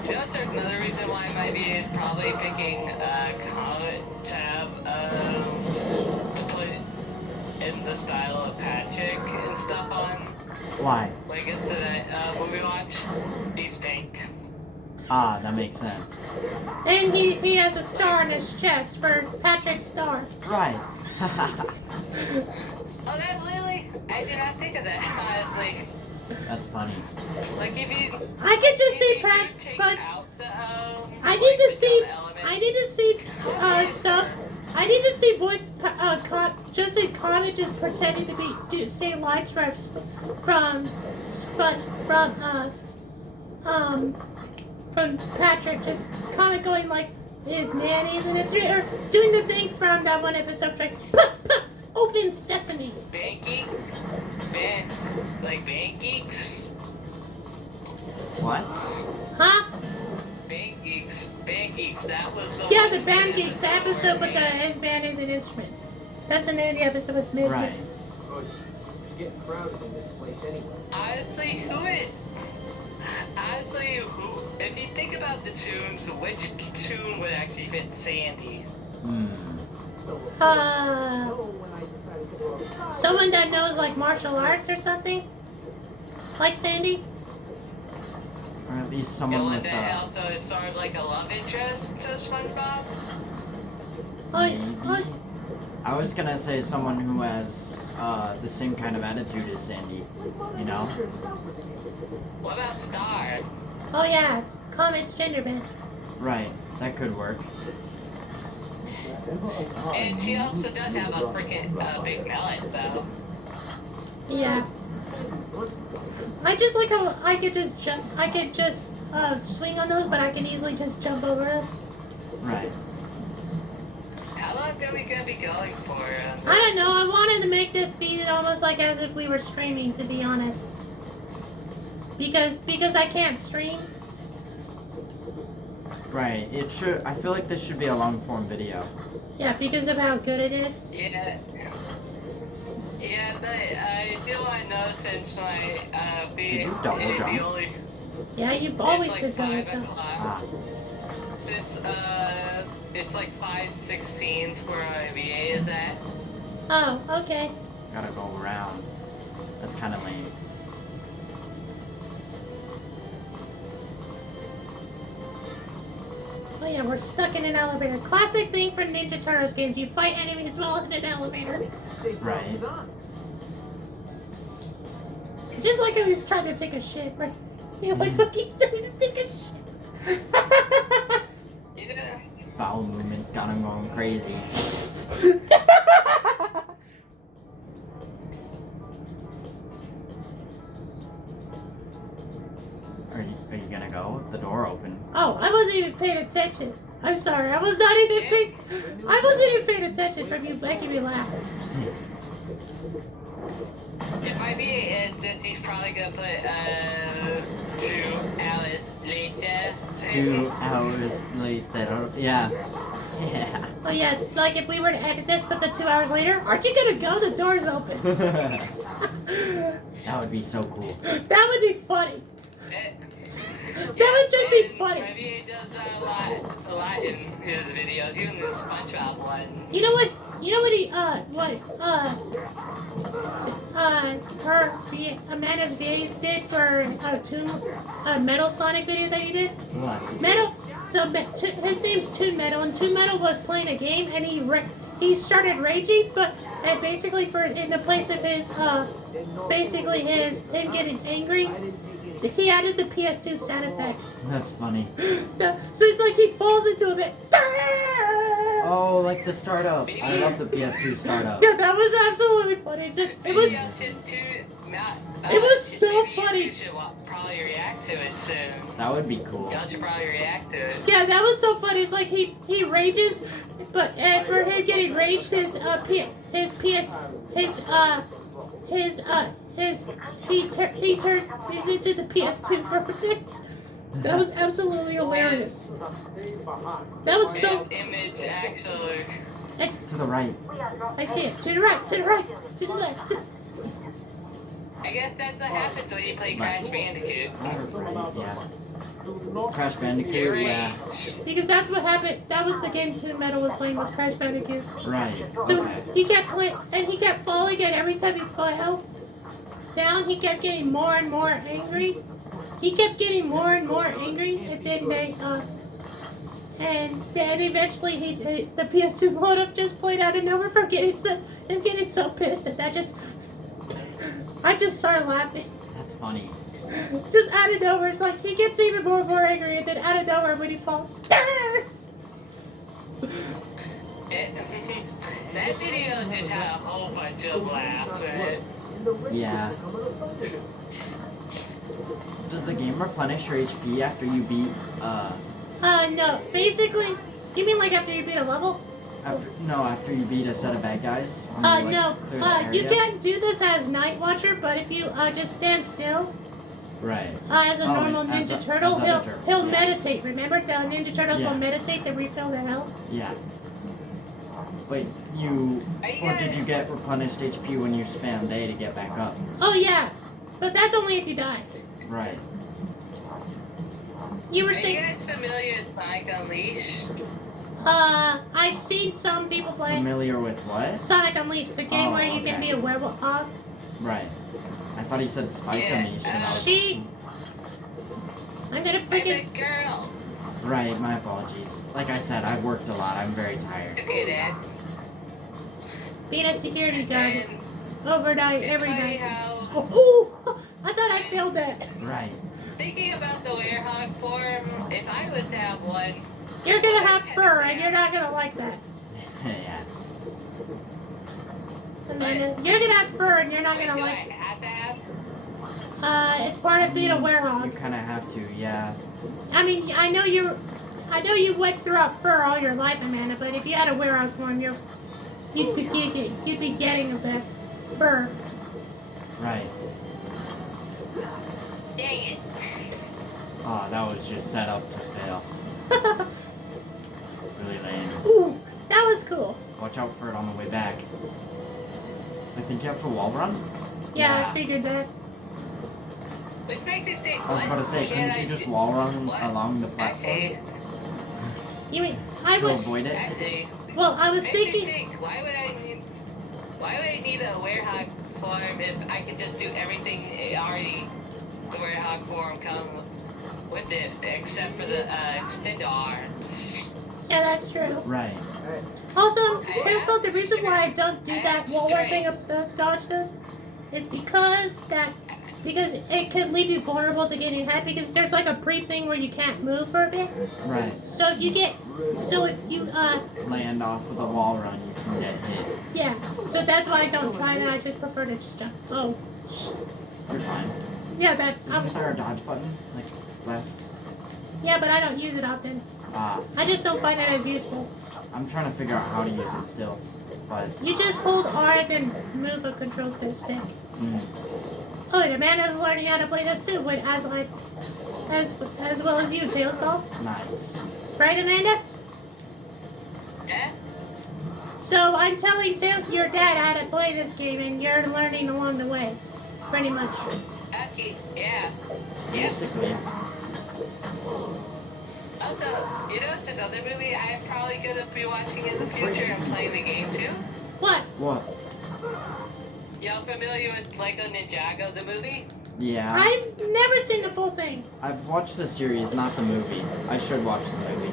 You know, that's another reason why my B is probably picking Comet Tab to put in the style of Patrick and stuff on. Why? Like into that movie watch. He's pink. Ah, that makes sense. And he has a star on his chest for Patrick's star. Right. Oh, that really? I did not think of that, honestly. That's funny. Like if you. I could just see if you take Pat. out the, I need to see. element, I need to see stuff. I need to see voice. Just see Comet just pretending to say lines from Patrick. Just Comet going like his mayonnaise and it's or doing the thing from that one episode like open sesame. Banking? Like Bank Geeks? What? Huh? Bank Geeks, that was the Yeah, the Band Geeks, the episode with his band is an instrument. That's the name of the episode with Ms. Right. Oh, it's getting crowded in this place anyway. Honestly, if you think about the tunes, which tune would actually fit Sandy? Someone that knows like martial arts or something? Like Sandy? Or at least And someone one with that also is sort of like a love interest to SpongeBob? maybe. I was gonna say someone who has the same kind of attitude as Sandy. You know? What about Star? Oh yes, Comet's gender bend. Right. That could work. And she also does have a freaking big mallet, though. Yeah. I just like how I could just jump. I could just swing on those, but I can easily just jump over them. Right. How long are we gonna be going for? I don't know. I wanted to make this be almost like as if we were streaming, to be honest. Because I can't stream. Right. It should. I feel like this should be a long form video. Yeah, because of how good it is. Yeah. Yeah, but I do want to know since my Did you double jump? only Yeah, you've always it's could like tell 5 yourself. o'clock. Ah. Since it's like 5:16 where my VA is at. Oh, okay. Gotta go around. That's kind of lame. Oh yeah, we're stuck in an elevator. Classic thing for Ninja Turtles games. You fight enemies while in an elevator. Right. Just like I was trying to take a shit. Like, you know, like he's trying to take a shit. Yeah. Bowel movements got him going crazy. Are you gonna go with the door open? Oh, I wasn't even paying attention. I'm sorry. I was not even paying. I wasn't even paying attention from you making me laugh. If I be instance, he's probably gonna put 2 hours later. 2 hours later. Yeah. Yeah. Oh yeah, like if we were to edit this, but the 2 hours later, aren't you gonna go? The door's open. That would be so cool. That would be funny. That would just be funny. I mean, he does that a lot in his videos, even the SpongeBob one. You know what? You know what he Amanda's VAs did for Metal Sonic video that he did? What? Metal. So his name's Toon Metal, and Toon Metal was playing a game, and he started raging, but and basically in the place of his him getting angry, he added the PS2 sound effect. That's funny. So it's like he falls into a bit. Oh, like the startup. I love the PS2 startup. Yeah, that was absolutely funny. It was so funny. You should probably react to it soon. That would be cool. Y'all should probably react to it. Yeah, that was so funny. It's like he rages, but for him getting raged, he turns into the PS2 for a bit. That was absolutely hilarious. That was so. Image actually. To the right. I see it. To the right. To the right. To the left. I guess that's what happens when you play Crash Bandicoot. Yeah. Crash Bandicoot, yeah. Because that's what happened. That was the game Toon Metal was playing, was Crash Bandicoot. Right. So Okay. he kept playing, and he kept falling, and every time he fell down, he kept getting more and more angry. He kept getting more and more angry, and then eventually the PS2 load up just played out of nowhere from him getting so pissed, and I just started laughing. That's funny. Just out of nowhere, it's like he gets even more and more angry, and then out of nowhere when he falls. That video just had a whole bunch of laughs in it. Yeah. Does the game replenish your HP after you beat, No. Basically, you mean like after you beat a level? after you beat a set of bad guys? When you, No. clear the You area? can't do this as Night Watcher, but if you just stand still, Right. as a Oh, normal as Ninja a- Turtle, as other turtles, he'll yeah. meditate. Remember, the Ninja Turtles Yeah. will meditate to refill their health. Yeah. Wait, or did you get replenished HP when you spammed A to get back up? Oh yeah, but that's only if you die. Right. You were Are you saying, guys familiar with Sonic Unleashed? I've seen some people play Familiar with what? Sonic Unleashed, the game Oh, where you can okay. be a werewolf hog. Right. I thought he said Spike Yeah, Unleashed. And I was- I'm gonna I'm freaking. a girl. Right, my apologies. Like I said, I've worked a lot. I'm very tired. Okay, Dad. Being a security guard And overnight, it's every funny night. how, Ooh! I thought I failed that. Right. thinking about the werehog form, if I was to have one, You're gonna have fur, and you're not gonna like that. Yeah. And then, you're gonna have fur, and you're not do gonna I like. have to have? It's part of being a You werehog. kind of have to, yeah. I mean, I know you went throughout fur all your life, Amanda. But if you had a werehog form, you'd be getting a bit fur. Right. Dang it. Oh, that was just set up to fail. Really lame. Ooh, that was cool. Watch out for it on the way back. I think you have to wall run? Yeah, I figured that. Which makes it think, I was about to say, couldn't you just wall run What? along the platform Actually, You mean I to would? avoid it? actually, Well, I was makes me thinking. think, why would I need a werehog form if I could just do everything already the werehog form come with it, except for the extend arms. Yeah, that's true. Right. Also, Tesla, the reason why I don't do that wall run thing that Dodge does is because it could leave you vulnerable to getting hit because there's like a brief thing where you can't move for a bit. Right. So if you Land off of the wall run, you can get hit. yeah. So that's why I don't try it. I just prefer to just jump. Oh, You're fine. yeah, that. Isn't there a dodge button? Like, left? Yeah, but I don't use it often. Ah, I just don't find it as useful. I'm trying to figure out how to use it still, but You just hold R, then move a control stick. Oh, and Amanda's learning how to play this too, but as well as you, Tailstall. nice. Right, Amanda? Yeah? So I'm telling your dad how to play this game, and you're learning along the way, pretty much. Okay, yeah. Basically, Also, you know it's another movie I'm probably gonna be watching in the future and playing the game too? What? what? Y'all familiar with Lego Ninjago, the movie? Yeah. I've never seen the full thing. I've watched the series, not the movie. I should watch the movie.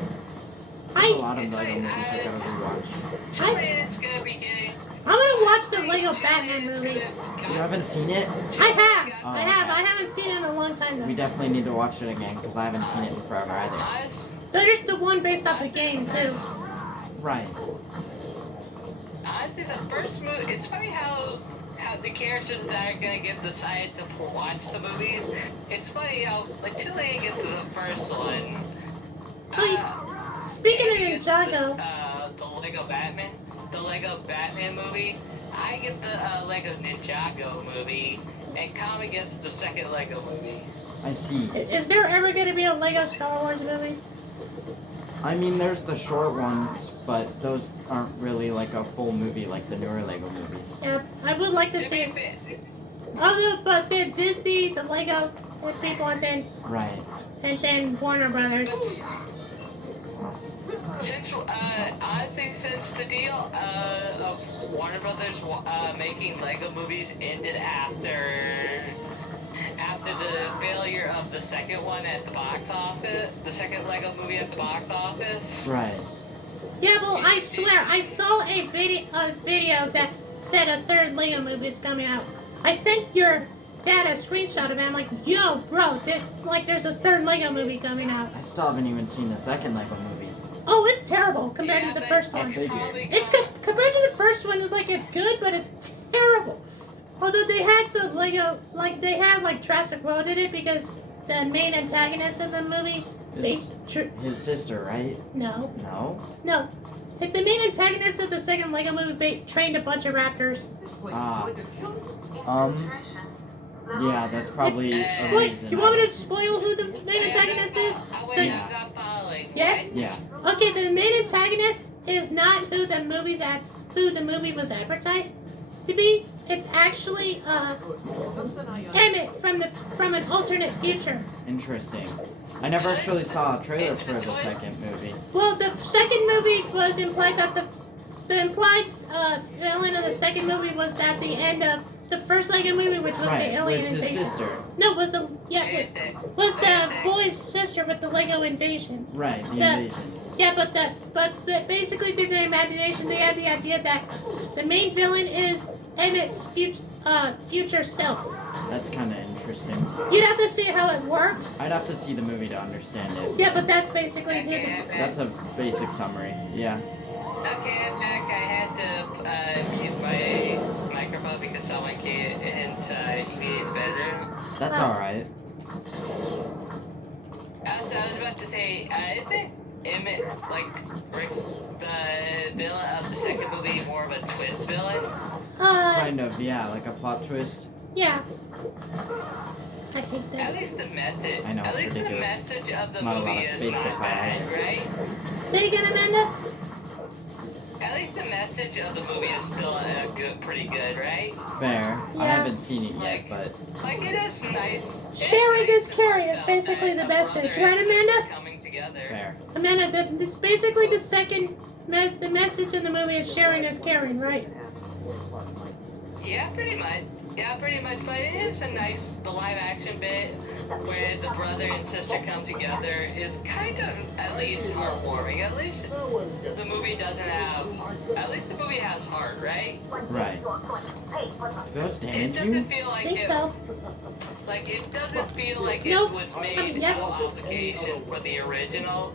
There's a lot of It's Lego like, movies I gotta rewatch. It's gonna be getting... I'm gonna watch the Lego Batman movie. You haven't seen it? I have. Oh, I have. okay. I haven't seen it in a long time We though. definitely need to watch it again because I haven't seen it in forever either. There's the one based off the game too. Right. Honestly, the first movie, it's funny how the characters that are gonna get decided to watch the movies, it's funny how, like, till they get to the first one, Speaking of Andy gets Ninjago, the Lego Batman movie, I get the Lego Ninjago movie, and Kami gets the second Lego movie. I see. is there ever gonna be a Lego Star Wars movie? I mean, there's the short ones, but those aren't really like a full movie like the newer Lego movies. Yeah, I would like to To see be it. fair, But then Disney, the Lego people, and Right. then Warner Brothers. since the deal of Warner Brothers making Lego movies ended after the failure of the second one at the box office, the second Lego movie at the box office. Right. Yeah, well, I swear, I saw a video that said a third Lego movie is coming out. I sent your dad a screenshot of it. I'm like, yo, bro, there's a third Lego movie coming out. I still haven't even seen the second Lego movie. Oh, it's terrible compared to the but first you one. figured. probably It's got- compared to the first one, it's like it's good, but it's terrible. Although they had some Lego, like they had like Jurassic World in it because the main antagonist of the movie, His sister, right? no. No? Like, the main antagonist of the second Lego movie trained a bunch of raptors. Ah. Yeah, that's probably a reason. You want me to spoil who the main antagonist is? So, Yeah. yes? Yeah. Okay, the main antagonist is not who the movie was advertised to be. It's actually Emmett from an alternate future. Interesting. I never actually saw a trailer for the second movie. Well, the second movie was implied that the implied villain of the second movie was at the end of the first Lego movie, which was the Right, alien with his invasion. sister. No, was the boy's sister with the Lego invasion. Right, the The- invasion. Yeah, but basically through their imagination, they had the idea that the main villain is Emmett's future self. That's kind of interesting. You'd have to see how it worked. I'd have to see the movie to understand it. Yeah, but that's basically who the, That's a basic summary. Yeah. Okay, I'm back. I had to mute my microphone because someone came into Evie's bedroom. That's Oh. alright. I was about to say, isn't Emmett, like, Rick's, the villain of the second movie, more of a twist villain? Kind of, yeah, like a plot twist. yeah. I hate At this. least the message. I know, At it's least ridiculous. the message of the Not a lot movie of is space to not follow. bad, right? Say again, Amanda? At least the message of the movie is still pretty good, right? Fair. I Yeah. haven't seen it yet, but Like it is nice. Sharing is caring is About basically that, the a message, brother right, and sister Amanda? Coming together. fair. Amanda, it's basically the second, the message in the movie is sharing is caring, right? Yeah, pretty much. Yeah, pretty much. But it is a nice, the live action bit where the brother and sister come together is kind of at least heartwarming. At least the movie doesn't have. At least the movie has heart, right? Right. Do those It damage doesn't you? feel I like think it. so. Like it doesn't feel like Nope. it was I made mean, yep. no obligation for the original.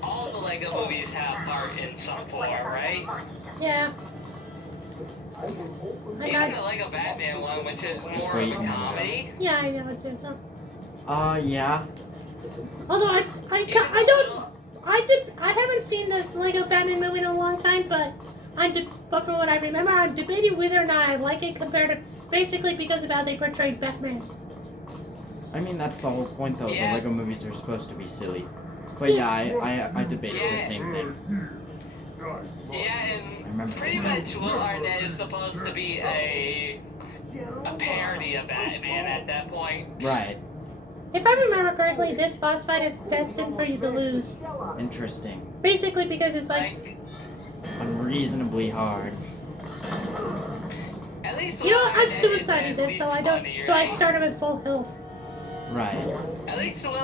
All the Lego movies have heart in some form, right? Yeah. I Even got the Lego Batman one, which is more of wait a a minute. comedy. Yeah, I know it too. So. Yeah. Although I I haven't seen the Lego Batman movie in a long time, but but from what I remember, I'm debating whether or not I like it compared to basically because of how they portrayed Batman. I mean, that's the whole point, though. Yeah. The Lego movies are supposed to be silly. But yeah, I debated the same thing. Yeah, and remember pretty this much Will Arnett is supposed to be a parody of Batman at that point. Right. If I remember correctly, this boss fight is destined for you to lose. Interesting. Basically because it's like, Like, Unreasonably hard. at least you know Will what, I've Arnett is suicided at this, least so I don't, funny, so I right? started at full health. Right. At least Will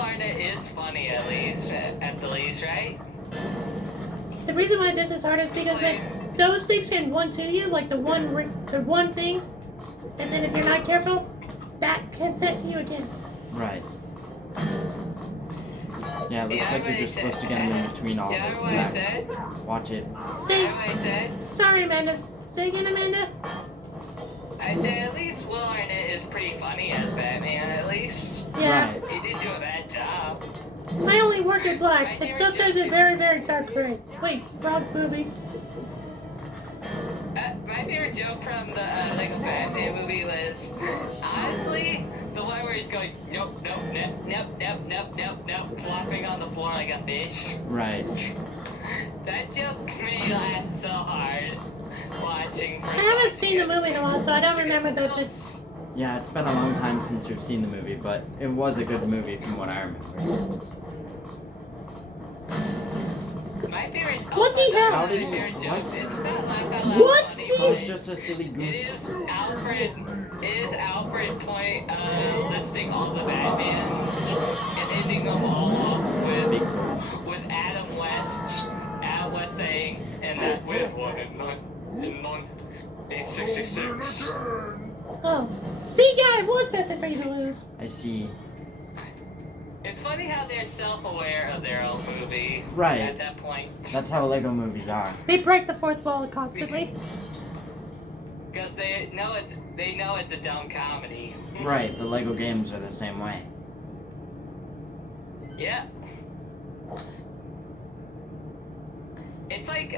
Arnett is funny, at the least, right? The reason why this is hard is because when those things can one to you, like the one thing, and then if you're not careful, that can hit you again. Right. Yeah, it looks Yeah, like you're but just it's- supposed to get him in between all Yeah, those what I attacks. said. Watch it. Say, Yeah, what I said. sorry, Amanda. Say again, Amanda. I said at least Will Arnett is pretty funny as Batman, at least. Yeah, Right. He did do a bad job. I only work in black, and sometimes in very, very dark gray. Wait, wrong movie. My favorite joke from the Lego Batman movie was, honestly, the one where he's going, nope, nope, nope, nope, nope, nope, nope, nope, flopping on the floor like a fish. Right. That joke made me laugh so hard watching. I haven't seen the movie in a while, so I don't remember the. Yeah, it's been a long time since we've seen the movie, but it was a good movie from what I remember. My favorite. What the hell? How did he- My favorite joke. what? It's not like I love What's funny, the- but It was just a silly It goose. is Alfred point listing all the Batmans and ending them all up with Adam West saying, and that with one in 866. Oh, see, yeah, it was destined for you to lose. I see. It's funny how they're self-aware of their own movie. Right. At that point. That's how Lego movies are. They break the fourth wall constantly. Because they know it's a dumb comedy. Right, the Lego games are the same way. Yeah. It's like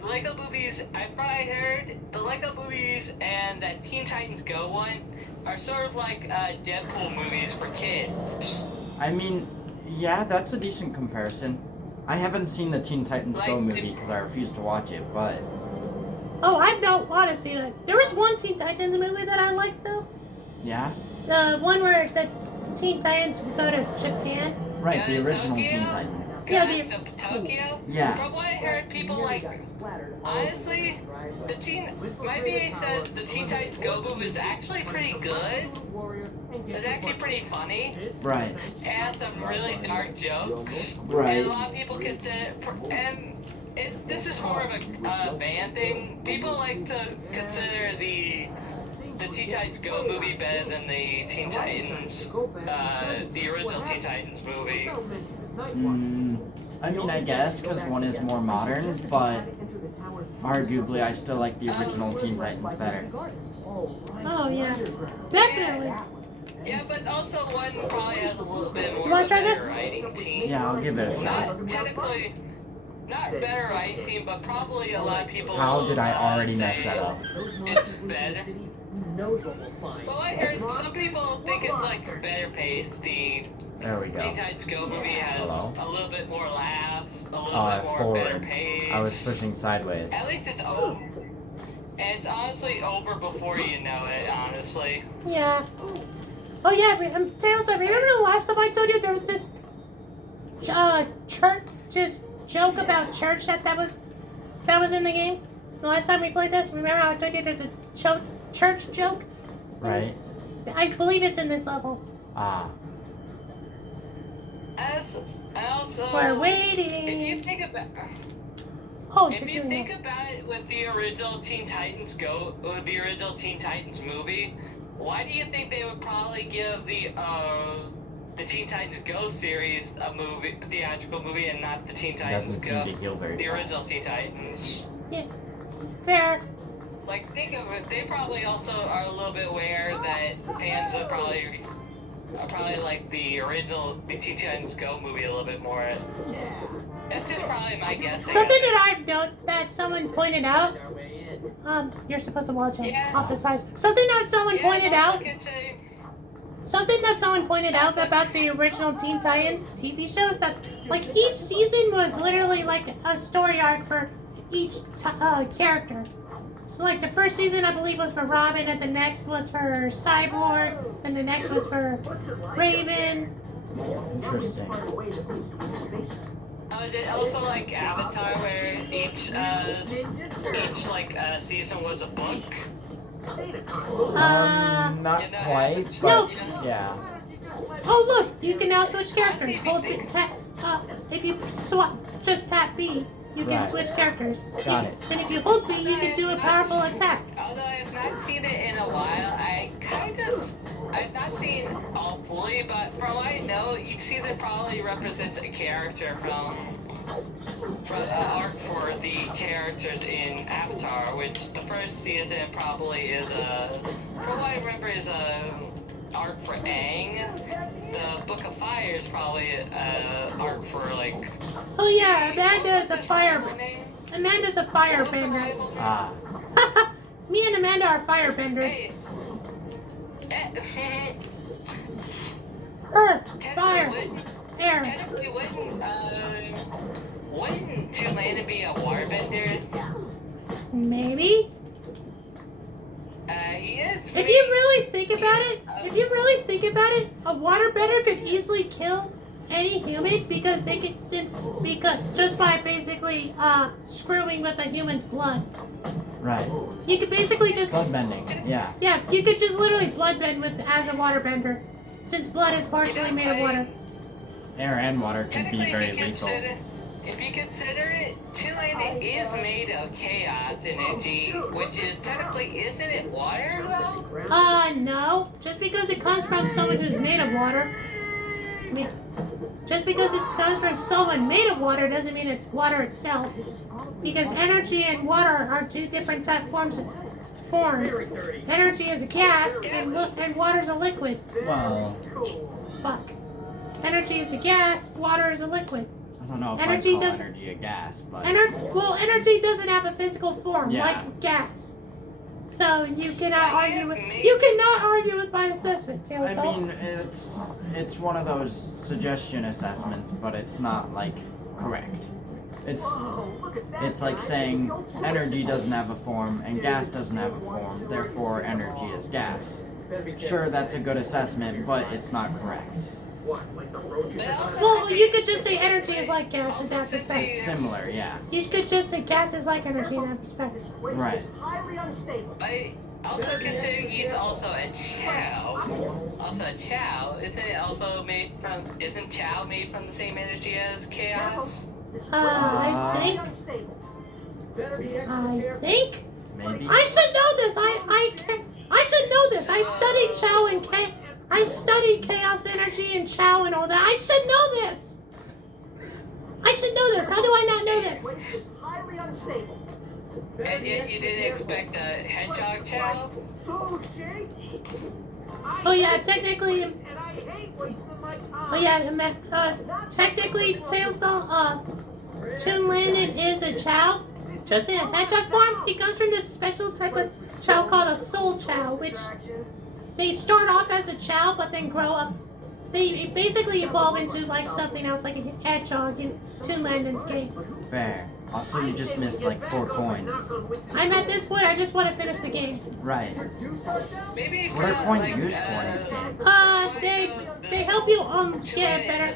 the Lego movies. I've probably heard the Lego movies and that Teen Titans Go one are sort of like Deadpool movies for kids. I mean, yeah, that's a decent comparison. I haven't seen the Teen Titans Go Like, movie because I refuse to watch it, but Oh, I don't want to see that. There was one Teen Titans movie that I liked though. yeah, The one where the Teen Titans go to Japan. right, the Yeah, original Tokyo? Teen Titans. Yeah, Gods of Tokyo. Yeah. From what I heard, people like. Honestly, the Teen Titans Go movie is actually pretty good. It's actually pretty funny. Right, It has some really dark jokes. right, And a lot of people consider, and this is more of a fan thing. People like to consider the Teen Titans Go movie better than the Teen Titans, the original Teen Titans movie. I mean, I guess because one is more modern, but arguably I still like the original Teen Titans better. Oh yeah, definitely. Yeah, but also one probably has a little bit more You wanna of a try better this? writing team. Yeah, I'll give it a shot. Not technically, not better writing team, but probably a lot of people. How will, did I already say mess that up? It's better. Well, I heard some people think it's like better paced. The There we Teen go. Titans Go movie has Hello? a little bit more laughs, a little bit more better Forward. pace. I was pushing sideways. At least it's over. And it's honestly over before you know it, honestly. Yeah. Oh yeah, Tails. Remember the last time I told you there was this church, this joke about church that was in the game. The last time we played this, remember how I told you there's a church joke? Right? I believe it's in this level. Ah. And also, We're if waiting. you think about, Oh, you're if you doing think it. about it with the original Teen Titans movie, why do you think they would probably give the Teen Titans Go series a theatrical movie, and not the Teen It Titans doesn't seem Go, to heal very the original fast. Teen Titans? Fair. Like, think of it. They probably also are a little bit aware that fans would probably probably like the original the T-Tons Go movie a little bit more. That's just probably my guess. Something that I've noticed that someone pointed out. Our way in. You're supposed to watch it Yeah. off the sides. Something that someone pointed out. Something that someone pointed out about the original Teen Titans TV shows that, like, each season was literally like a story arc for each character. So, like, the first season I believe was for Robin, and the next was for Cyborg, and the next was for Raven. Interesting. Is it also like Avatar, where each season was a book? Not quite, but No. yeah. Oh look, you can now switch characters. Hold if you just tap B, you can Right. switch characters. Got it. And if you hold B, you can do a powerful attack. Although I've not seen it in a while, I've not seen all fully, but from what I know, each season probably represents a character from arc for the characters in Avatar, which the first season probably is from what I remember is a arc for Aang. The Book of Fire is probably arc for like. Oh yeah, Amanda's a Amanda's a firebender. Ah. Me and Amanda are firebenders. Hey. Earth, fire, air. Technically, wouldn't Tulane be a waterbender? Maybe. He is. If you really think about it, a waterbender could easily kill any human because just by basically screwing with a human's blood. Right. You could basically just Blood bending. Yeah. yeah, you could just literally bloodbend as a waterbender, since blood is partially made of water. Air and water can be Technically, very lethal. if you consider it, Tulane is made of chaos energy, which is technically, isn't it water though? No. Just because it comes from someone who's made of water. Just because it comes from someone made of water doesn't mean it's water itself. Because energy and water are two different forms. Energy is a gas, and water's a liquid. Well, Fuck. Energy is a gas, water is a liquid. I don't know if Energy I call doesn't- energy a gas, but Energy doesn't have a physical form Yeah. like gas. So you cannot argue with my assessment, Tails. I mean it's one of those suggestion assessments, but it's not like correct. It's like saying energy doesn't have a form and gas doesn't have a form, therefore energy is gas. Sure, that's a good assessment, but it's not correct. Well, you could just say energy is like gas in that respect. Similar, yeah. You could just say gas is like energy in that respect. Right. Highly unstable. I also consider he's also a Chow. Also a Chow. Isn't Chow made from the same energy as chaos? I think. Maybe. I should know this. I should know this. I studied Chow and I studied chaos energy and Chow and all that. I should know this. How do I not know this? Highly unstable. And yet you didn't expect a hedgehog Chow? So shaky. Oh yeah, technically. And I hate wasting my time. Oh yeah, technically, Tails though, Toon Landon is a Chow, just in a hedgehog form. He comes from this special type of Chow called a Soul Chow, which they start off as a Chow, but then grow up. They basically evolve into like something else, like a hedgehog in Toon Landon's case. Fair. Also, you just missed like 4 coins. I'm at this point. I just want to finish the game. Right. Maybe What are coins used for in this game? They help you get better.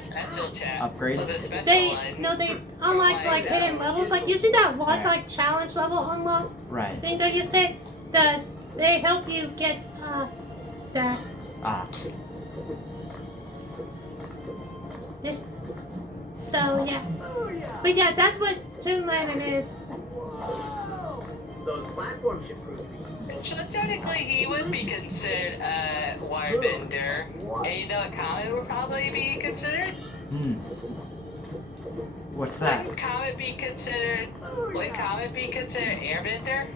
Upgrades? They unlock like hidden levels. Like you see that one like challenge level unlock Right. thing that you said that they help you get that Ah. this. So yeah, but yeah, that's what Toon Landon is. Those platforms should prove to be. So technically he would be considered a waterbender. And you know what Comet would probably be considered? What's that? Would Comet be considered airbender?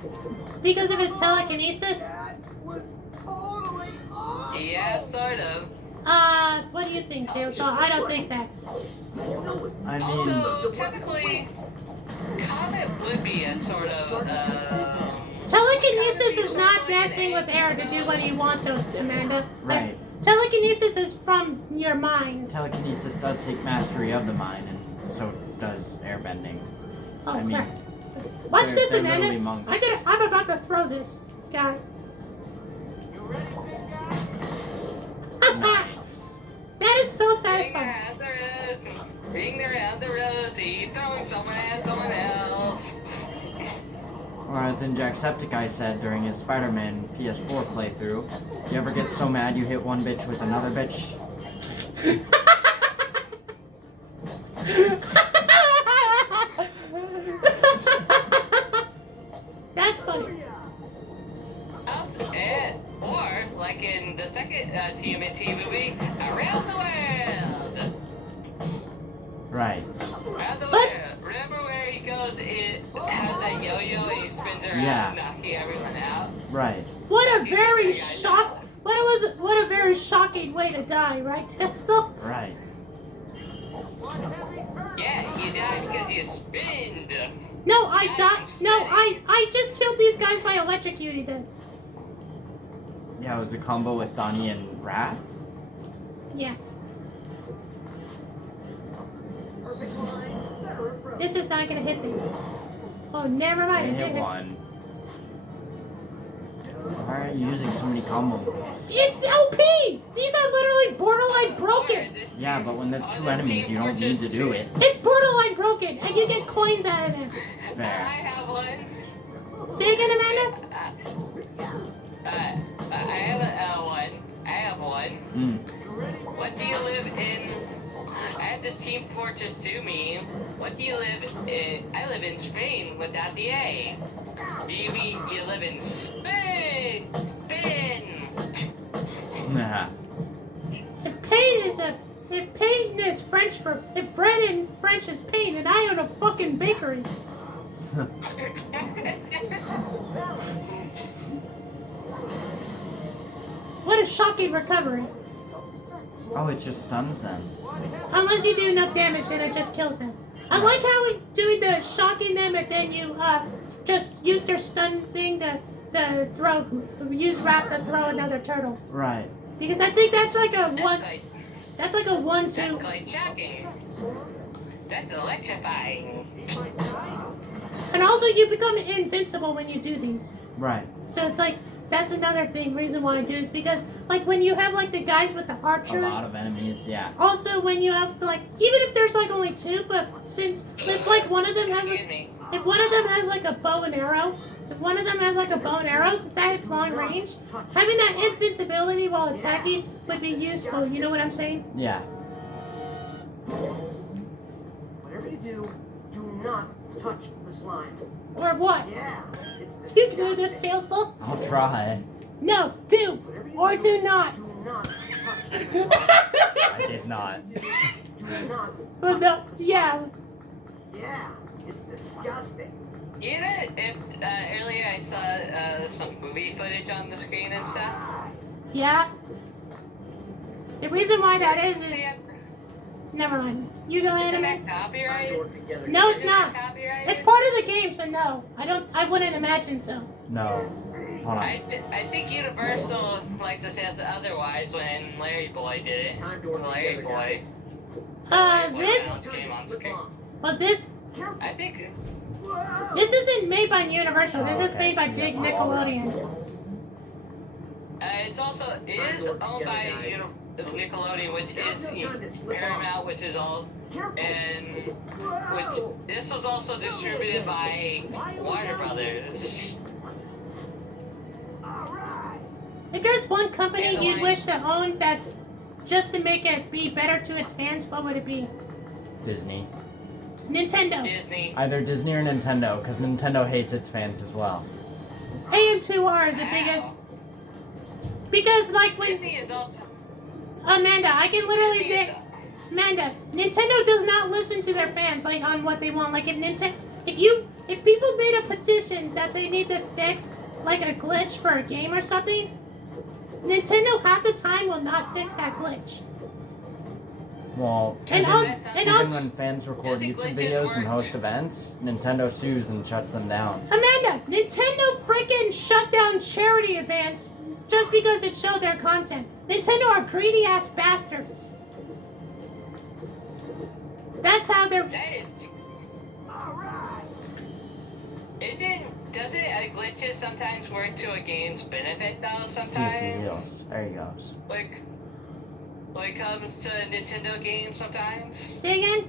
Because of his telekinesis. That was totally awesome. Yeah, sort of. What do you think, Tails? I don't think that. I mean, Also, typically, Comet would be a sort of, Telekinesis is not messing with air to do what you want, though, Amanda. right. Telekinesis is from your mind. Telekinesis does take mastery of the mind, and so does airbending. Oh, I mean, crap. Watch they're- this, they're Amanda. literally monks. I'm about to throw this guy. Nice. That is so ring satisfying. around the rosy, ring around the rosy, throwing someone at someone else. Or as in Jacksepticeye said during his Spider-Man PS4 playthrough, you ever get so mad you hit one bitch with another bitch? That's funny. Or, like in the second TMNT movie, Around the World! Right. Around the What? World. Remember where he goes, it has that yo-yo and he spins around, Yeah. knocking everyone out? Right. What a very what a very shocking way to die, right, Tesla? Right. Yeah, you died because you spinned. No, I died. No, I just killed these guys by electrocuting them. Yeah, it was a combo with Donnie and Wrath. Yeah. Perfect line, better approach. This is not gonna hit them. Oh, never I mind. It hit did hit. one. Why are you using so many combo moves? It's OP! These are literally borderline broken. Yeah, but when there's two enemies, you don't need to do it. It's borderline broken, and you get coins out of them. I Fair. have one. Say again, Amanda? I have one. I have one. What do you live in? I have this Team Fortress 2 meme. What do you live in? I live in Spain without the A. Do you mean you live in Spain? Spain. Nah. If pain is French for if bread in French is pain, then I own a fucking bakery. What a shocking recovery. Oh, it just stuns them. Unless you do enough damage, then it just kills them. I like how we do the shocking them, and then you just use their stun thing to throw, use Wrath to throw another turtle. Right. Because I think that's like a one. That's That's like a 1-2. That's quite shocking. That's electrifying. And also, you become invincible when you do these. Right. So it's like that's another thing. Reason why I do is because like when you have like the guys with the A archers. lot of enemies, yeah. Also, when you have like even if there's like only two, but since if like one of them has Excuse like, me. if one of them has like a bow and arrow, if one of them has like a bow and arrow, since that it's long range, having that invincibility while attacking would be useful. You know what I'm saying? Yeah. Whatever you do, do not touch the slime. Or what? Yeah, it's You can do this, disgusting. tail still? I'll try. No, do Whatever you or do not. Do not touch the slime. I did not. Do not. Well, no, yeah. Yeah, it's disgusting. You know, if earlier I saw some movie footage on the screen and stuff. Yeah. The reason why that is Isn't never mind. You go that anime. copyrighted? Work together. No, it's Isn't not. that copyrighted? It's part of the game, so no. I wouldn't imagine so. No. Hold on. I think Universal likes to say otherwise when Larry Boy did it. Time to work Larry together, Boy. guys. This, Came on Slip screen. on. but this I think Whoa. This isn't made by Universal. This is Okay, made by so Big yeah. Nickelodeon. it's also it is owned by Nickelodeon, which is Paramount, which is all, Careful. and which Whoa. this was also distributed by Warner Brothers. All right. If there's one company you'd wish to own that's just to make it be better to its fans, what would it be? Disney. Nintendo. Disney. Either Disney or Nintendo, because Nintendo hates its fans as well. AM2R is the biggest. Because like when Disney is also. Amanda, I can literally Disney is, Amanda, Nintendo does not listen to their fans like on what they want. Like if people made a petition that they need to fix like a glitch for a game or something, Nintendo half the time will not fix that glitch. Well, And even, also, even when fans record Does the YouTube glitches videos and work? host events, Nintendo sues and shuts them down. Amanda, Nintendo freaking shut down charity events just because it showed their content. Nintendo are greedy ass bastards. That's how they're. That is. Doesn't glitches sometimes work to a game's benefit though? See if he Sometimes, heals. There he goes. like when it comes to Nintendo games, sometimes. Say again?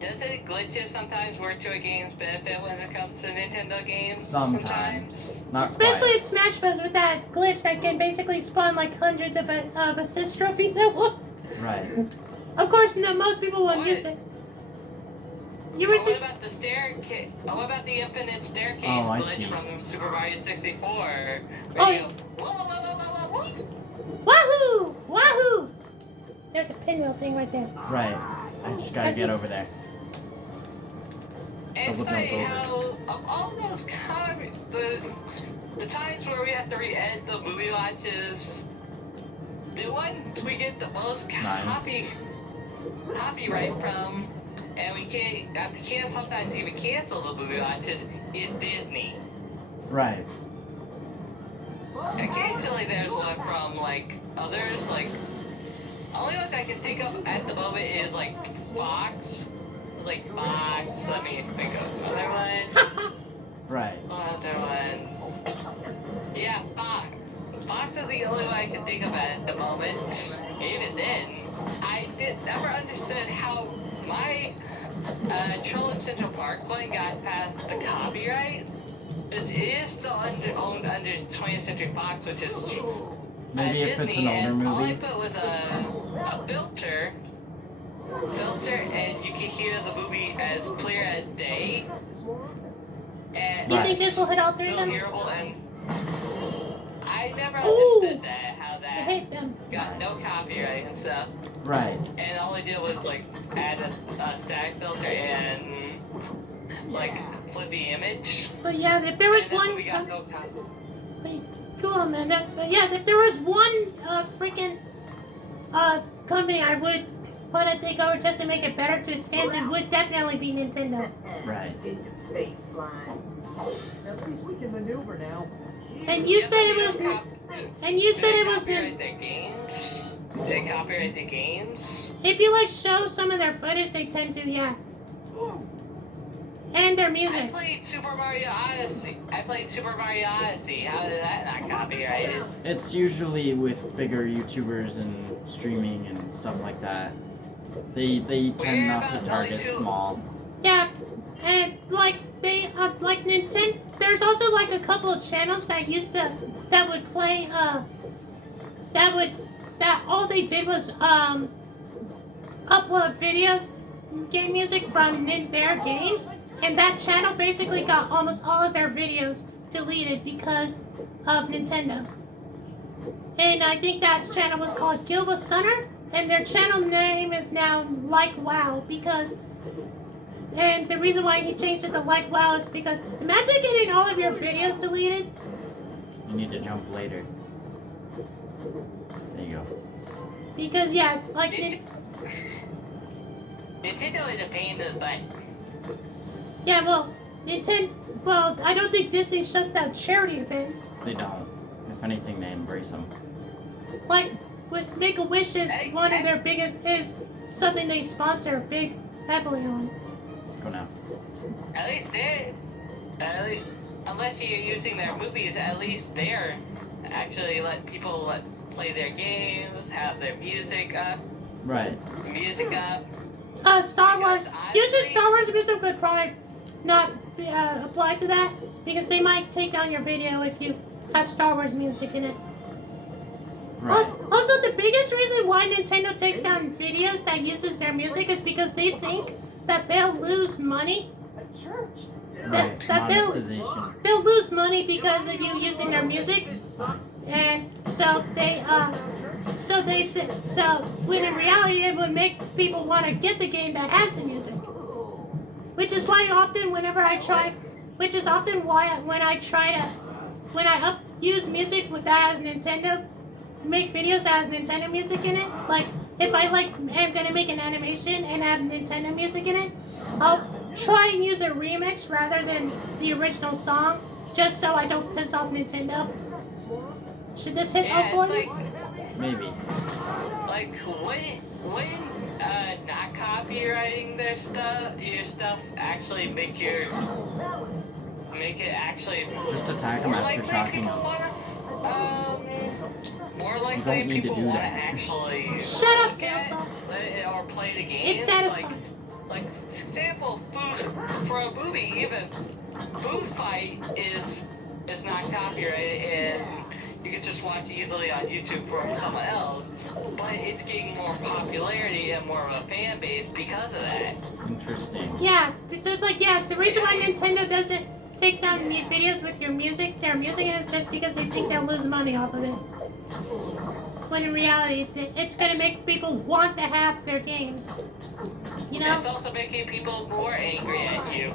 Doesn't glitches sometimes work to a game's benefit when it comes to Nintendo games? Sometimes. Not Especially quite. in Smash Bros. With that glitch that can basically spawn like hundreds of assist trophies at once. Right. Of course, no, most people won't use it. You were What saying. about the staircase? What about the infinite staircase Oh, I glitch see. from Super Mario 64? Where Oh, you go, whoa, whoa, whoa, whoa, whoa, whoa. Wahoo! Wahoo! There's a pinwheel thing right there. Right. I just gotta get over there. And it's Double jump funny over. how of all those the times where we have to re-edit the movie watches, the ones we get the most Nice. copyright from, and we can't sometimes even cancel the movie watches, is Disney. Right. Occasionally there's one from like others, like only one I can think of at the moment is like Fox. Like Fox, let me think of another one. Right. Another one. Yeah, Fox. Fox is the only one I can think of at the moment. Even then, I never understood how my Troll in Central Park one got past the copyright. It is still owned under 20th Century Fox, which is Maybe if it's Disney, an older and all I movie. put was a filter, and you can hear the movie as clear as day. And Do you think Right. this will hit all three of still them? hearable, and I never Ooh. understood that, how I that hate them. got no copyright and stuff. Right. And all I did was like add a static filter and like flip the image. But yeah, if there was And then one. we got no copyright. Cool, man. But yeah, if there was one freaking company I would want to take over just to make it better to its fans, it would definitely be Nintendo. Right. In your face, slime. At least we can maneuver now. And you said it was. And you said it was. Copyright the games. They copyright the games. If you like show some of their footage, they tend to, yeah. And their I music. played Super Mario Odyssey. How did that not copyrighted? It's usually with bigger YouTubers and streaming and stuff like that. They tend not to target small. Yeah, and like they like Nintendo. There's also like a couple of channels that would play that all they did was upload videos, game music from their games, and that channel basically got almost all of their videos deleted because of Nintendo. And I think that channel was called Gilva Sunner, and their channel name is now Like Wow because. And the reason why he changed it to Like Wow is because imagine getting all of your videos deleted. You need to jump later. There you go. Because yeah, like Nintendo is a pain in the butt. yeah, well, Nintendo. Well, I don't think Disney shuts down charity events. They don't. If anything, they embrace them. Like, with Make-A-Wish is one of their biggest is something they sponsor heavily on. Go now. At least unless you're using their movies, at least they're actually let people play their games, have their music up. Right. Star Wars. Because I Using think- Star Wars music would probably not apply to that because they might take down your video if you have Star Wars music in it. Right. Also, the biggest reason why Nintendo takes down videos that uses their music is because they think that they'll lose money. A church. Right. that they'll- Monetization. They'll lose money because of you using their music, and so when in reality it would make people want to get the game that has the music. Which is why often when I use music that has Nintendo, make videos that has Nintendo music in it. Like, if I am gonna make an animation and have Nintendo music in it, I'll try and use a remix rather than the original song, just so I don't piss off Nintendo. Should this hit Yeah, all it's 40? like, Maybe. like wouldn't not copywriting your stuff actually make it actually Just attack him more after likely shocking people him. more don't likely need to people do want to that. actually Shut up, look at Tailstone. it or play the game. It's satisfying. Like example, for a movie, even Food Fight is not copyrighted and you can just watch easily on YouTube from someone else, but it's getting more popularity and more of a fan base because of that. Interesting. Yeah, so it's like, yeah, the reason why Nintendo doesn't take down videos with their music in it is just because they think they'll lose money off of it. When in reality, it's gonna make people want to have their games. You know? It's also making people more angry at you.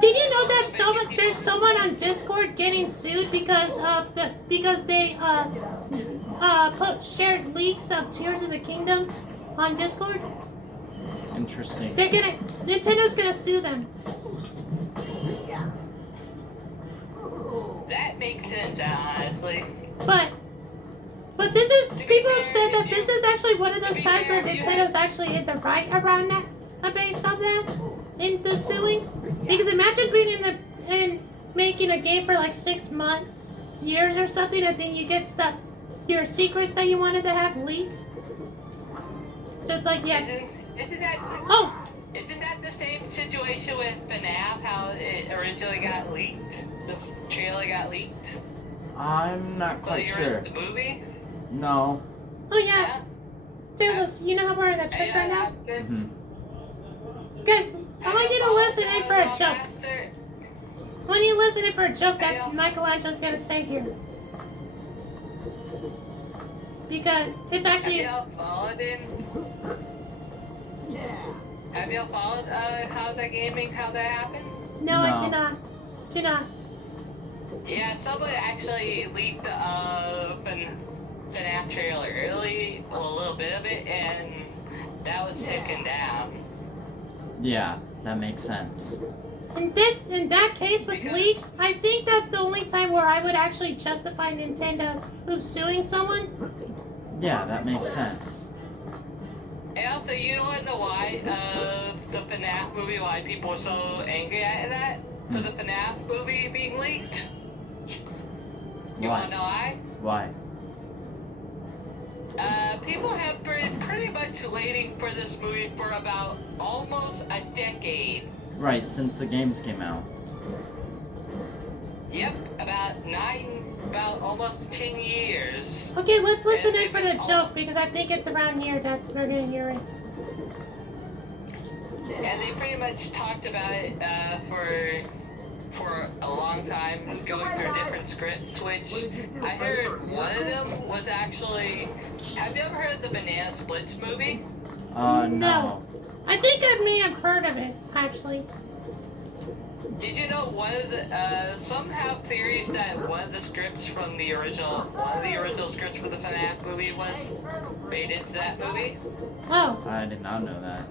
Did you know that there's someone on Discord getting sued because they shared leaks of Tears of the Kingdom on Discord? Interesting. Nintendo's gonna sue them. That makes sense, honestly. But this is, people have said that this is actually one of those times where Nintendo's actually in the right around that, based on that, in the suing. Because imagine being in making a game for like 6 months, years or something, and then you get your secrets that you wanted to have leaked. So it's like, yeah. Isn't that the same situation with FNAF, how it originally got leaked? The trailer got leaked? I'm not quite sure. The movie? No. Oh yeah. You know how we're in a church right now? Mm-hmm. Guys, I want you to listen in for a joke. I want you to listen in for a joke that Michelangelo's gonna say here. Because it's actually... Have y'all followed in? Have y'all followed How's That Gaming, how that happened? No, I did not. Did not. Yeah, someone actually leaked the FNAF trailer early, a little bit of it, and that was taken down. Yeah, that makes sense. In that case with leaks, I think that's the only time where I would actually justify Nintendo who's suing someone. Yeah, that makes sense. And also, you don't know why the FNAF movie, why people are so angry at that? For the FNAF movie being leaked? You Why? wanna know why? Why? People have been pretty much waiting for this movie for about almost a decade. Right, since the games came out. Yep, about almost 10 years. Okay, let's listen in for the joke because I think it's around here that we're gonna hear it. And they pretty much talked about it for a long time, going through different scripts, which I heard one of them was actually... Have you ever heard of the Banana Splits movie? No. I think I may have heard of it, actually. Did you know one of the, some have theories that one of the scripts from the original, scripts for the FNAF movie was made into that movie? Oh. I did not know that.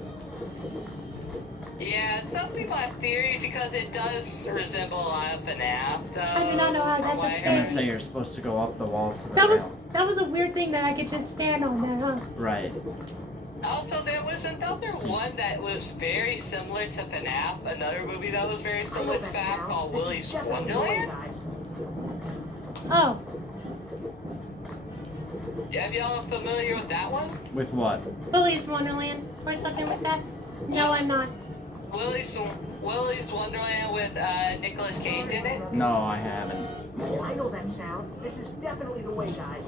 Yeah, some people have theories because it does resemble a lot of FNAF, though. I do not know how from that what just I I'm gonna heard. say you're supposed to go up the wall to the That was a weird thing that I could just stand on that, huh? Right. Also, there was another one that was very similar to FNAF, another movie that was very similar to FNAF called Willy's Wonderland. Oh. Have y'all familiar with that one? With what? Willy's Wonderland or something like that? No, I'm not. Willy's Wonderland with Nicolas Cage in it? No, I haven't. Oh, I know that sound. This is definitely the way, guys.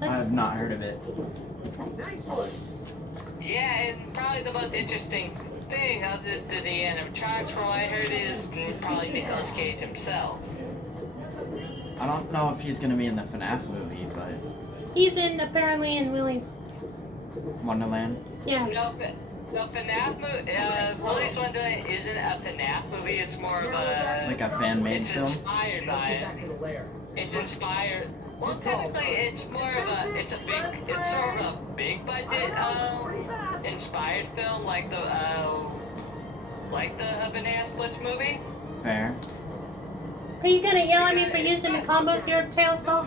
I have not heard of it. Nice one. Yeah, and probably the most interesting thing other than the animatronics from what I heard is probably Nicolas Cage himself. I don't know if he's gonna be in the FNAF movie, but He's apparently in Willy's. Wonderland. Yeah. No, FNAF movie, Willy's Wonderland is isn't a FNAF movie. It's more of a Like a fan-made it's film? inspired Let's by get it. back to the lair. It's inspired. Well, technically, it's more of a. It's sort of a big budget inspired film, like the Banana Splits movie. Fair. Are you gonna yell at me for using the combos here, Tails doll?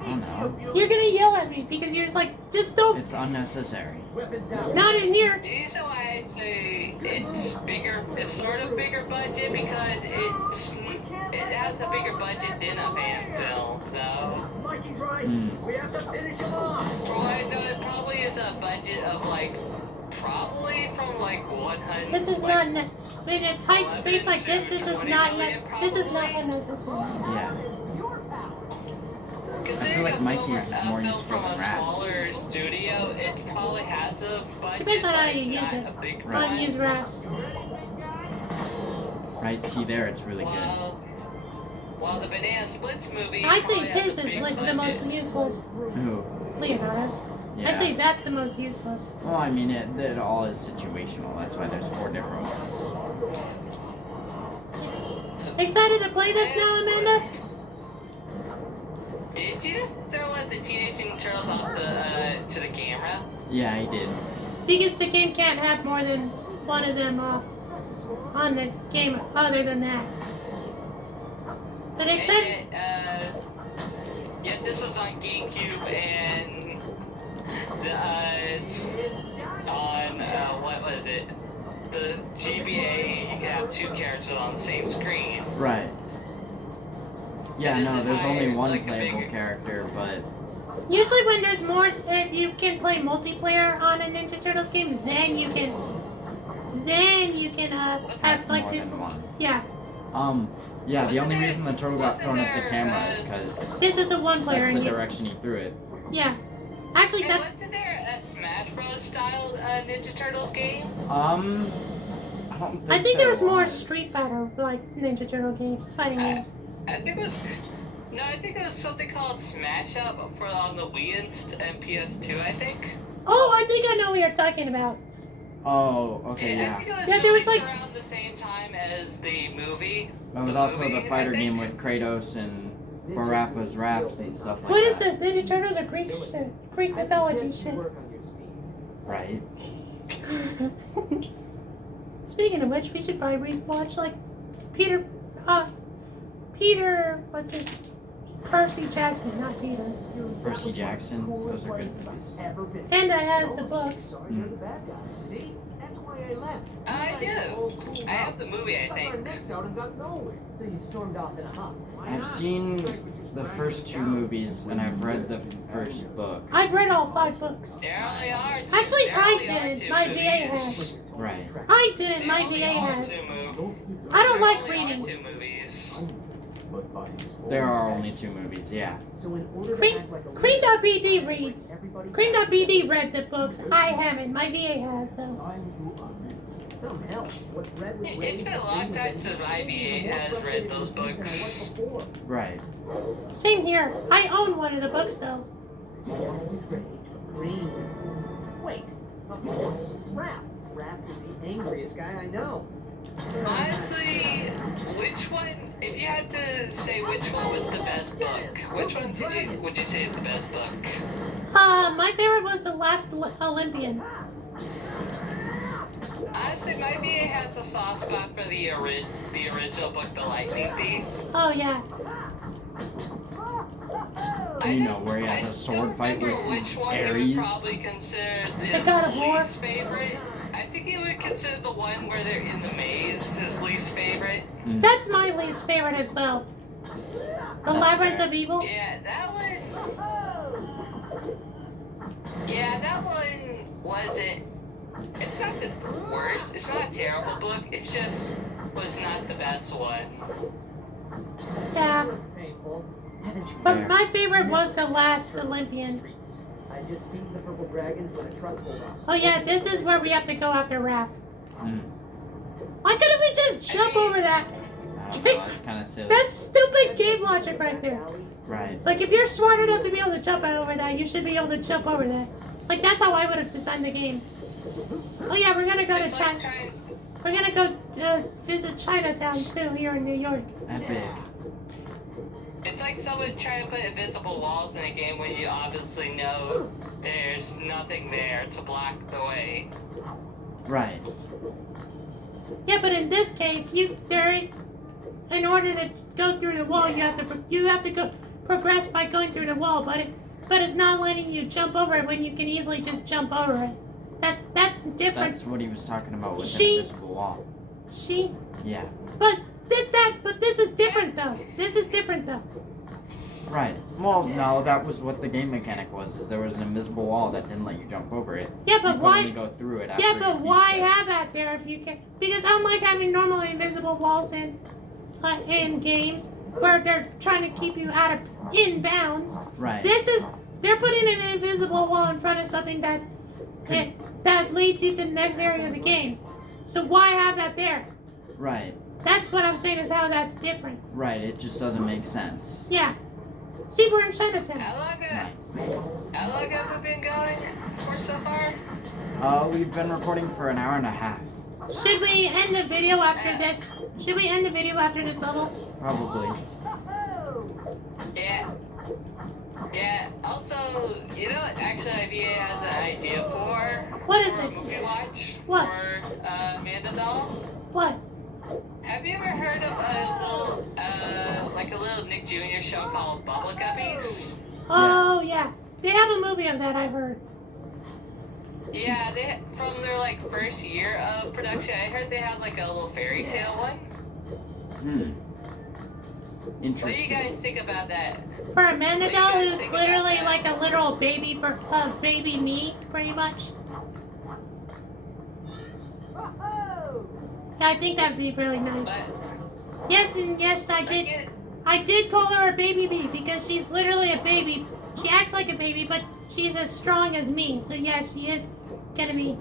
I don't know. You're gonna yell at me because you're just like, just don't. It's unnecessary. Weapons out. Not in here. The reason why I say it's bigger, it's sort of bigger budget because it has a bigger budget than a fan film, so. Mikey's right. Hmm. We have to finish him off. For what I know, it probably is a budget of like, probably from like 100. This is not in a tight space like this. This is not. This is not unnecessary. Yeah. I feel like Mikey's is more useful from than a Raps. smaller studio. It probably has a budget. Depends on how but you use not it. a big Right. I'll use wraps. Right, see there, it's really good. While the Banana Splits movie. I say probably has his a is big like the budget. most useless. Who? Leonardo's. Yeah. I say that's the most useless. Well, I mean, it all is situational. That's why there's 4 different ones. Excited to play this now, Amanda? Did you just throw the Teenage Mutant Turtles off to the camera? Yeah, I did. Because the game can't have more than one of them off on the game other than that. But except Yeah, this was on GameCube and on what was it? The GBA. You can have 2 characters on the same screen. Right. Yeah, This no, is there's only higher, one like the playable bigger- character, but usually when there's more, if you can play multiplayer on a Ninja Turtles game, then you can have like more 2. than one. Yeah, Yeah, the only reason the turtle got thrown at the camera is because this is a one-player. that's the and you- direction he threw it. Yeah, actually Hey, that's. wasn't there a Smash Bros. Style Ninja Turtles game? I don't think I think there was more was. Street Fighter like Ninja Turtle games, fighting games. I think it was. No, I think it was something called Smash Up for on the Wii and PS2. I think. Oh, I think I know what you're talking about. Oh, okay, I yeah. think it was Yeah, there was, released like- around the same time as the movie. That was The also movie, the fighter I think. game with Kratos and Barappa's raps and stuff like What is that. this? Ninja Turtles or Greek shit? Greek mythology shit. Work on your speed. Right. Speaking of which, we should probably rewatch like Peter, what's his? Percy Jackson, not Peter. Percy Jackson. Those are good movies. Panda has the books. You're the bad guys. See? That's why I left. I You guys do. all cooled I have out. the movie, I Stuck our think. necks out and got nowhere. So you stormed off in a huff. Why I've not? seen You guys were just the dragging first me 2 down. movies and I've read the first book. I've read all 5 books. There only are two. Actually, there I only are didn't. 2 My movies. VA has. Right. I didn't. My There only VA are has. 2 movies. I don't There like only are reading. 2 movies. There are only 2 movies, yeah. So in order Cream- to act like a Cream.bd reads. everybody Cream.bd read the books. I haven't. My VA has though. some help. What's red with It's been a long time since my VA has read those books. Right. Same here. I own one of the books though. Green. Wait, of course, it's Raph. Raph is the angriest guy I know. Honestly, which one? If you had to say which one was the best book, which one would you say is the best book? My favorite was The Last Olympian. Honestly, my VA has a soft spot for the original book, The Lightning Thief. Oh yeah. You know, where he has a I sword don't fight remember with which one he Ares. would probably consider The his God of War. least favorite. I think he would consider the one where they're in the maze his least favorite. That's my least favorite as well. The That's Labyrinth fair. of Evil. Yeah, that one. Yeah, that one wasn't. It's not the worst. It's not a terrible book. It's just was not the best one. Yeah. Painful. Haven't you But Fair. my favorite was The Last Olympian. I just beat the purple dragons when a truck pulled up. Oh yeah, this is where we have to go after Raph. Mm. Why couldn't we just jump over that? I don't know, that's kind of silly. That's stupid game logic right there. Right. Like if you're smart enough to be able to jump over that, you should be able to jump over that. Like that's how I would have designed the game. Oh yeah, we're gonna go to It's like China. trying. We're gonna go visit Chinatown too here in New York. Epic. It's like someone trying to put invisible walls in a game when you obviously know there's nothing there to block the way. Right. Yeah, but in this case, in order to go through the wall, you have to go progress by going through the wall, but it's not letting you jump over it when you can easily just jump over it. That's different. That's what he was talking about with She- the invisible wall. Yeah. But this is different though. This is different though. Right. Well, no, that was what the game mechanic was. Is there was an invisible wall that didn't let you jump over it. Yeah, but you why? could only go through it. After Yeah, you but beat why the- have that there if you can? Because unlike having normal invisible walls in games where they're trying to keep you in bounds, Right. they're putting an invisible wall in front of something that leads you to the next area of the game. So why have that there? Right. That's what I'm saying is how that's different. Right. It just doesn't make sense. Yeah. See, we're in Chinatown. How long Nice. have we been going for so far? We've been recording for an hour and a half. Should we end the video after this? Should we end the video after this level? Probably. Yeah. Yeah. Also, you know what? Actually, IVA has an idea for What is a it? movie watch What? for Amanda Doll. What? Have you ever heard of a little Nick Jr. show called Bubble Guppies? Oh yeah. They have a movie of that, I heard. Yeah, they from their like first year of production. I heard they had like a little fairy tale one. What do you Interesting. guys think about that? For Amanda What do you Doll, guys who's think literally about like that? a literal baby for baby me, pretty much. Yeah, I think that'd be really nice. But Yes, and yes, I did. get- I did call her a baby me because she's literally a baby. She acts like a baby, but she's as strong as me. So yes, she is gonna be.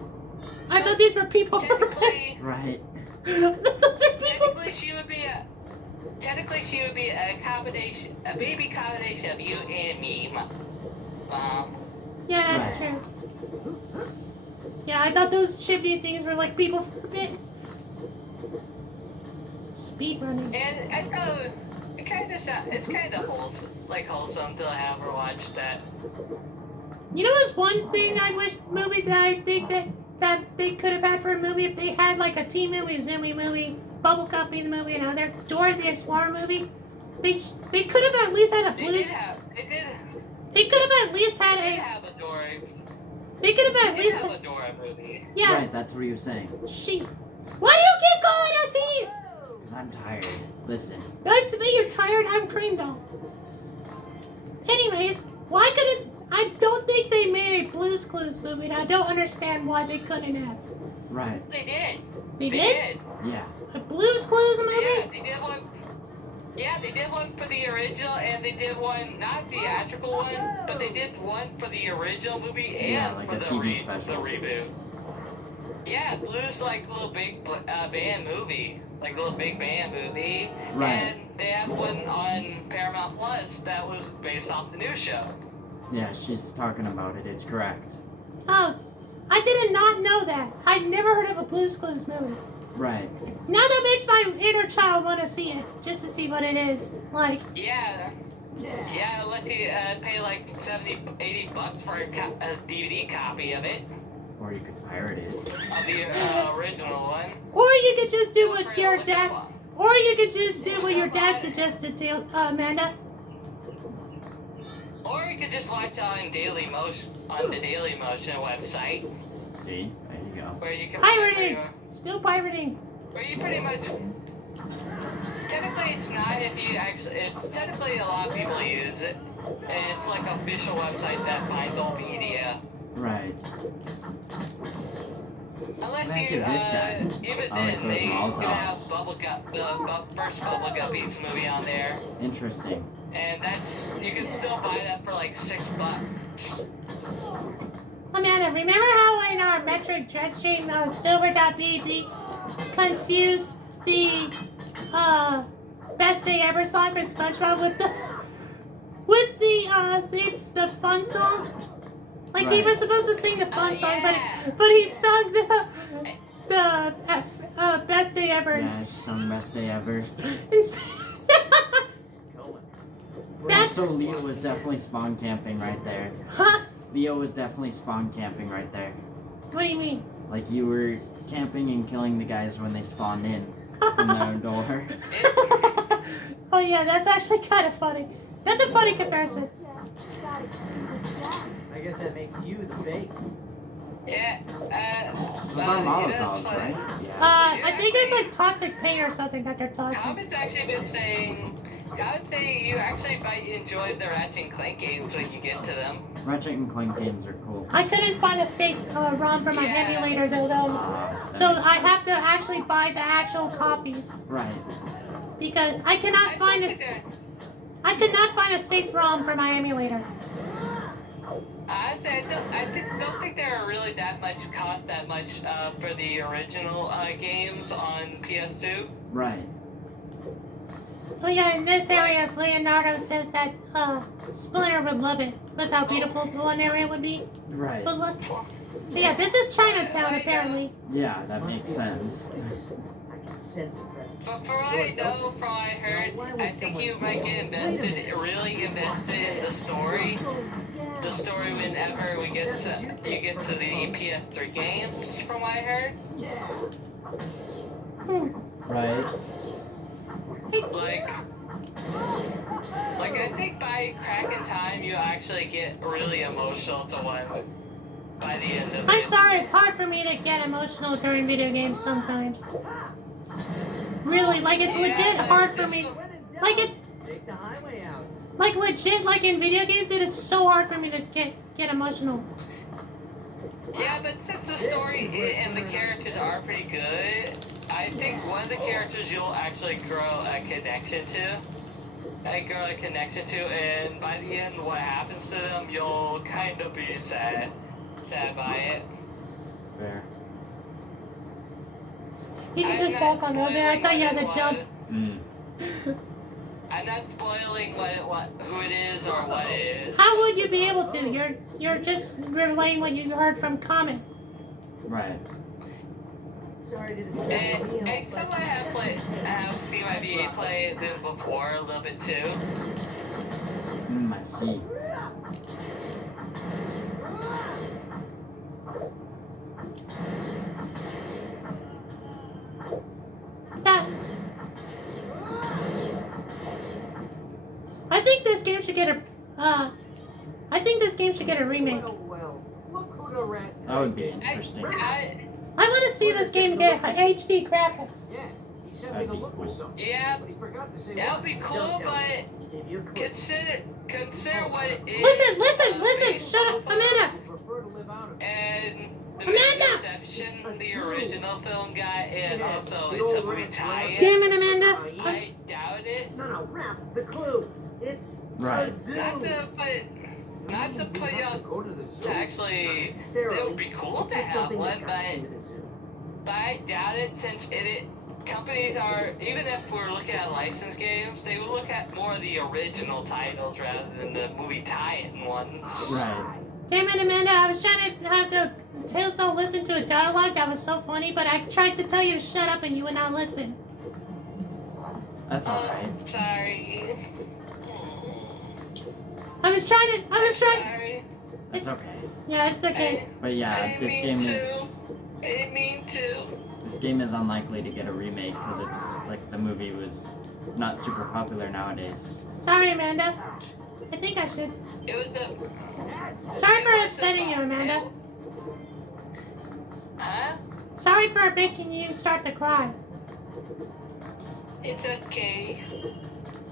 I thought these were people for technically, Right. Those are people. technically she would be a combination, a baby combination of you and me, Mom. Yeah, that's Right. true. Yeah, I thought those chimney things were like people for a bit. Speed running. And I thought it kind of it's kind of wholesome to have her watch that. You know, there's one thing I wish movie that I think that they could have had for a movie if they had like a Team movie, Zoomy movie, Bubble Guppies movie, and other Dora the Explorer movie. They could have at least had a They blues. did They could have at least had a. have a Dora. They could have at They did least. have a Dora movie. Yeah. Right. That's what he was saying. She. Why do you keep calling us he's? Because I'm tired. Listen. Nice to meet you. Tired. I'm Cream Doll. Anyways, why couldn't? I don't think they made a Blue's Clues movie. And I don't understand why they couldn't have. Right. They did. They did? Yeah. A Blue's Clues movie? Yeah, they did one. Yeah, they did one for the original, and they did one, not theatrical one, but they did one for the original movie and Yeah, like for a the, TV special. the reboot. Yeah, Blue's like a little big band movie, like a little big band movie. Right. And they have one on Paramount Plus that was based off the new show. Yeah. She's talking about it. It's correct. Oh, I did not know that. I'd never heard of a Blue's Clues movie. Right. Now that makes my inner child want to see it, just to see what it is like. Yeah. Yeah, unless you pay like 70, 80 bucks for a DVD copy of it, Or you could pirate it. of the original one. Or you could just do what For your a dad. little- Or you could just do what your dad suggested to Amanda. Or you could just watch on Daily Motion on the Daily Motion website, See? There you go. where you can Pirating. Still pirating. where you pretty much. Technically, it's not if you actually. It's technically a lot of people use it, and it's like an official website that finds all media. Right. Unless Heck you, is this guy? even Oh, then, it they throws could have Molotovs. the first Bubble Guppies movie on there, Interesting. and that's you can still buy that for like $6. Amanda, remember how in our metric jet stream, silver.bd confused the best day ever song for SpongeBob with the fun song? Like he Right. was supposed to sing the fun Oh, song, yeah. but he sung the best day ever. Yeah, she sung best day ever. That's So Leo was definitely spawn camping right there. huh? Leo was definitely spawn camping right there. What do you mean? Like you were camping and killing the guys when they spawned in from their door. Oh yeah, that's actually kind of funny. That's a funny comparison. I guess that makes you the bait. Yeah. Those are Molotovs, right? I think it's like toxic paint or something that they're tossing. Comment's actually been saying, you actually might enjoy the Ratchet and Clank games when you get to them. Ratchet and Clank games are cool. I couldn't find a safe ROM for my Yeah. emulator though. So I have to actually buy the actual copies Right. because I cannot find a safe ROM for my emulator. I don't think they're really that much for the original games on PS2. Right. Oh yeah, in this area, Leonardo says that Splinter would love it with how beautiful the one area would be. Right. But look, yeah, this is Chinatown apparently. Yeah, that makes sense. I can sense a presence. But from what I know, from what I heard, I think you might get really invested in the story. The story whenever you get to the PS3 games, from what I heard. Right. Like I think by cracking time, you actually get really emotional to one by the end of I'm it. sorry, it's hard for me to get emotional during video games sometimes. Really, like it's legit hard for me. Like it's Take the highway out. like legit like in video games, it is so hard for me to get emotional. Yeah, but since the story and the characters are pretty good, I think one of the characters you'll actually grow a connection to. And by the end, what happens to them, you'll kind of be sad by it. Fair. You can I'm just not walk on those there. I thought you had to spoiling jump. I'm not spoiling who it is or what it is. How would you be able to? You're just relaying what you heard from Comet. Right. Sorry to disturb And you, but someone have seen my VA play them before a little bit too. I see. That. I think this game should get a. I think this game should get a remake. Well, look who the rat. That would be interesting. I want to see this game get HD graphics. Yeah, he sent That'd me to be look cool. for something. Yeah, But he forgot to say that what. would be cool, Don't tell but me. If you could. consider what it is. Listen! Shut up, Amanda. He'd prefer to live out of it. And the Amanda! misconception the original film got, and also it's a movie tie-in. Damn it, Amanda. I doubt it. No, rap. The clue. It's Right. a zoo. Not to put you on Go to the zoo. to actually. It would be cool to It's have something one, that's happening but to the zoo. I doubt it since companies are, even if we're looking at licensed games, they would look at more of the original titles rather than the movie tie-in ones. Right. Damn it, Amanda. I was trying to have the Tails don't listen to a dialogue that was so funny, but I tried to tell you to shut up and you would not listen. That's alright. Sorry. I was trying. Sorry. That's okay. Yeah, it's okay. But I yeah, didn't this mean game to. is I didn't mean to. this game is unlikely to get a remake because it's like the movie was not super popular nowadays. Sorry, Amanda. I think I should. It was a. Sorry for upsetting you, Amanda. Huh? Sorry for making you start to cry. It's okay.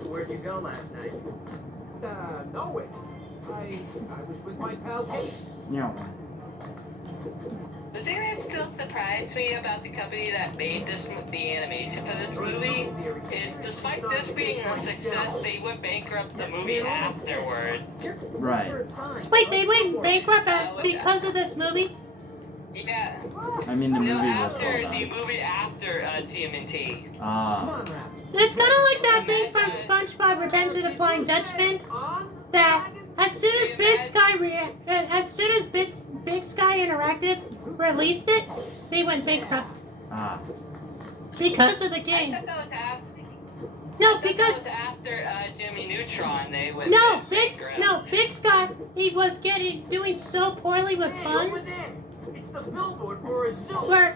So where'd you go last night? Nowhere. I was with my pal Kate. No. The thing that still surprised me about the company that made the animation for this movie is, despite this being a success, they went bankrupt the movie afterward. Right. Wait, they went bankrupt because of this movie? Yeah. I mean, the No, movie was after well the done. movie after TMNT. Ah. It's kind of like that thing from SpongeBob: Revenge of the Flying Dutchman. That as soon as Big Sky Big Sky Interactive released it, they went bankrupt. Ah. Because of the I game. thought that was after. No, That because was after Jimmy Neutron. They went no, Big Scott, he was doing so poorly with Hey, over funds. there. It's the billboard for a zoo.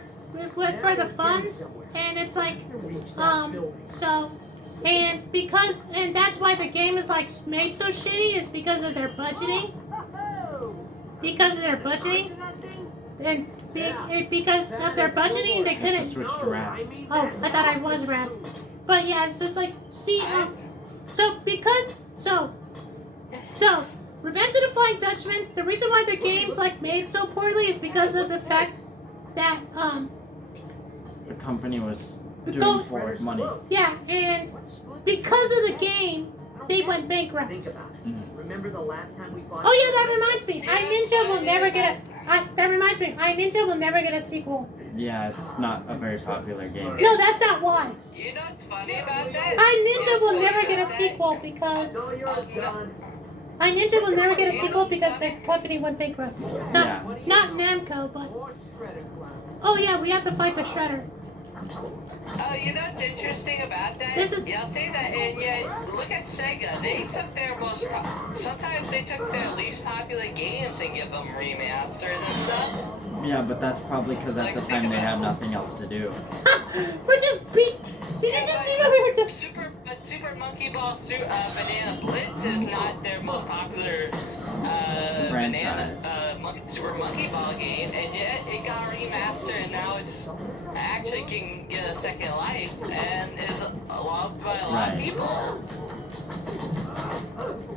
For the funds, and it's like, so, and that's why the game is like made so shitty, is because of their budgeting. Because of their budgeting, and because of their budgeting, they couldn't. Switch to Raph. Oh, I thought I was Raph. But yeah, so it's like, see, so Revenge of the Flying Dutchman, the reason why the game's like made so poorly is because of the fact that, The company was The doing gold- poor with money. yeah, and because of the game, they went bankrupt. Think about it. Mhm. Remember the last time we bought? Oh yeah, that reminds me, iNinja will never get iNinja will never get a sequel. Yeah, it's not a very popular game. No, that's not why. You know what's funny about that? iNinja will What's never funny get a about that? sequel because No, yours done. iNinja will never get a sequel because the company went bankrupt. Yeah. Not Namco, but More shredder clown. oh yeah, we have to fight the Shredder. Oh, you know what's interesting about that? This is- Yeah, I'll say that, and yet, look at Sega. They took their sometimes they took their least popular games and give them remasters and stuff. Yeah, but that's probably because at the time they had nothing else to do. We're just beat. Did you just see what we were doing? Super Monkey Ball Banana Blitz is not their most popular Franchise. Super Monkey Ball game, and yet it got remastered, and now it's actually can get a second life and is loved by a lot of Right. people.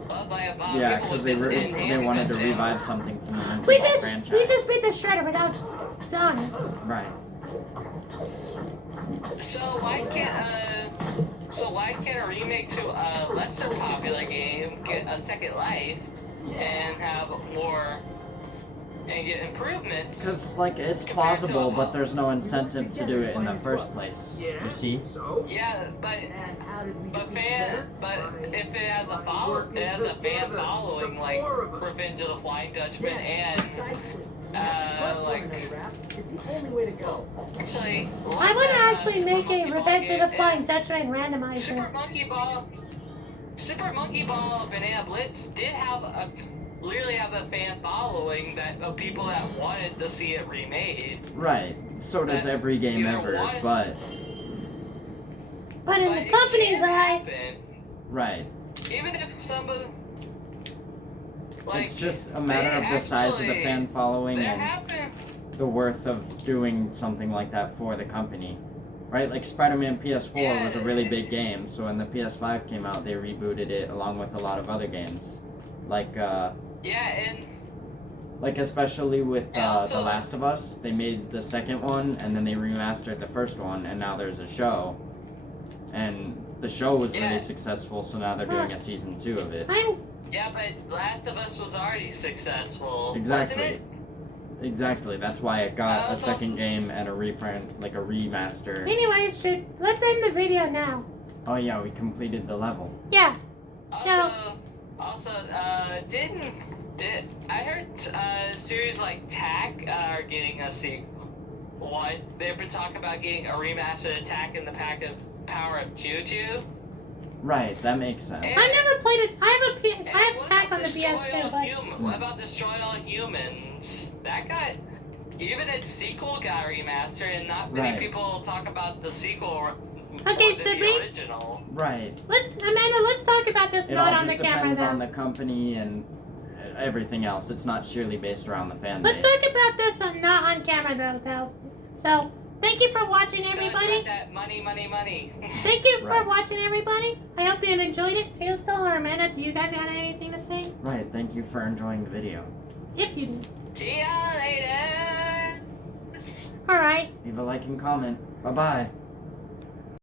Loved by a lot of Yeah, people because with its they wanted to enhancements. revive something from the Monkey We Ball just franchise. beat the Shredder without dying. Right. So why can't a remake to a lesser popular game get a second life and have more and get improvements? Because, like, it's plausible, but there's no incentive to do it in the first place. You see? So? Yeah, but And how did we get better? but if it has a fan following like Revenge of the Flying Dutchman and Trust one like another, Raph. It's the only way to go. actually I want to actually make a Revenge of the Flying Dutchman. Dutchman randomizer. Super Monkey Ball Banana Blitz did literally have a fan following that of people that wanted to see it remade. Right. So does every game ever, but... But in the company's eyes, Right. Even if somebody like It's just a matter of the size of the actually- fan following there and happened. the worth of doing something like that for the company. Right? Like Spider-Man PS4 was a really big game, so when the PS5 came out, they rebooted it along with a lot of other games. Like, And especially with And also- The Last of Us, they made the second one, and then they remastered the first one, and now there's a show. And the show was Yeah. really successful, so now they're doing a season 2 of it. yeah, but Last of Us was already successful. Exactly. Wasn't it? Exactly. That's why it got a it's second also- game and a remaster. anyways, let's end the video now. Oh yeah, we completed the level. Yeah. So, Also, I heard series like Tack are getting a sequel. What? They've been talking about getting a remastered Attack in the Power of Choo-Choo. Right, that makes sense. And- I never played it. I have what Tack about on the Destroy PS2, All but Humans? What about Destroy All Humans? That got... Even its sequel got remastered, and not many Right. people talk about the sequel Okay, more than should the we? original. Right. Amanda, let's talk about this It not all on the just camera depends though. on the company and everything else. It's not sheerly based around the fan Let's base. talk about this not on camera though. So, thank you for watching, Gotta everybody. get that money. Thank you for Right. watching, everybody. I hope you enjoyed it. Tailstall or Amanda, do you guys got anything to say? Right, thank you for enjoying the video. If you do. See ya later! All right. Leave a like and comment. Bye-bye.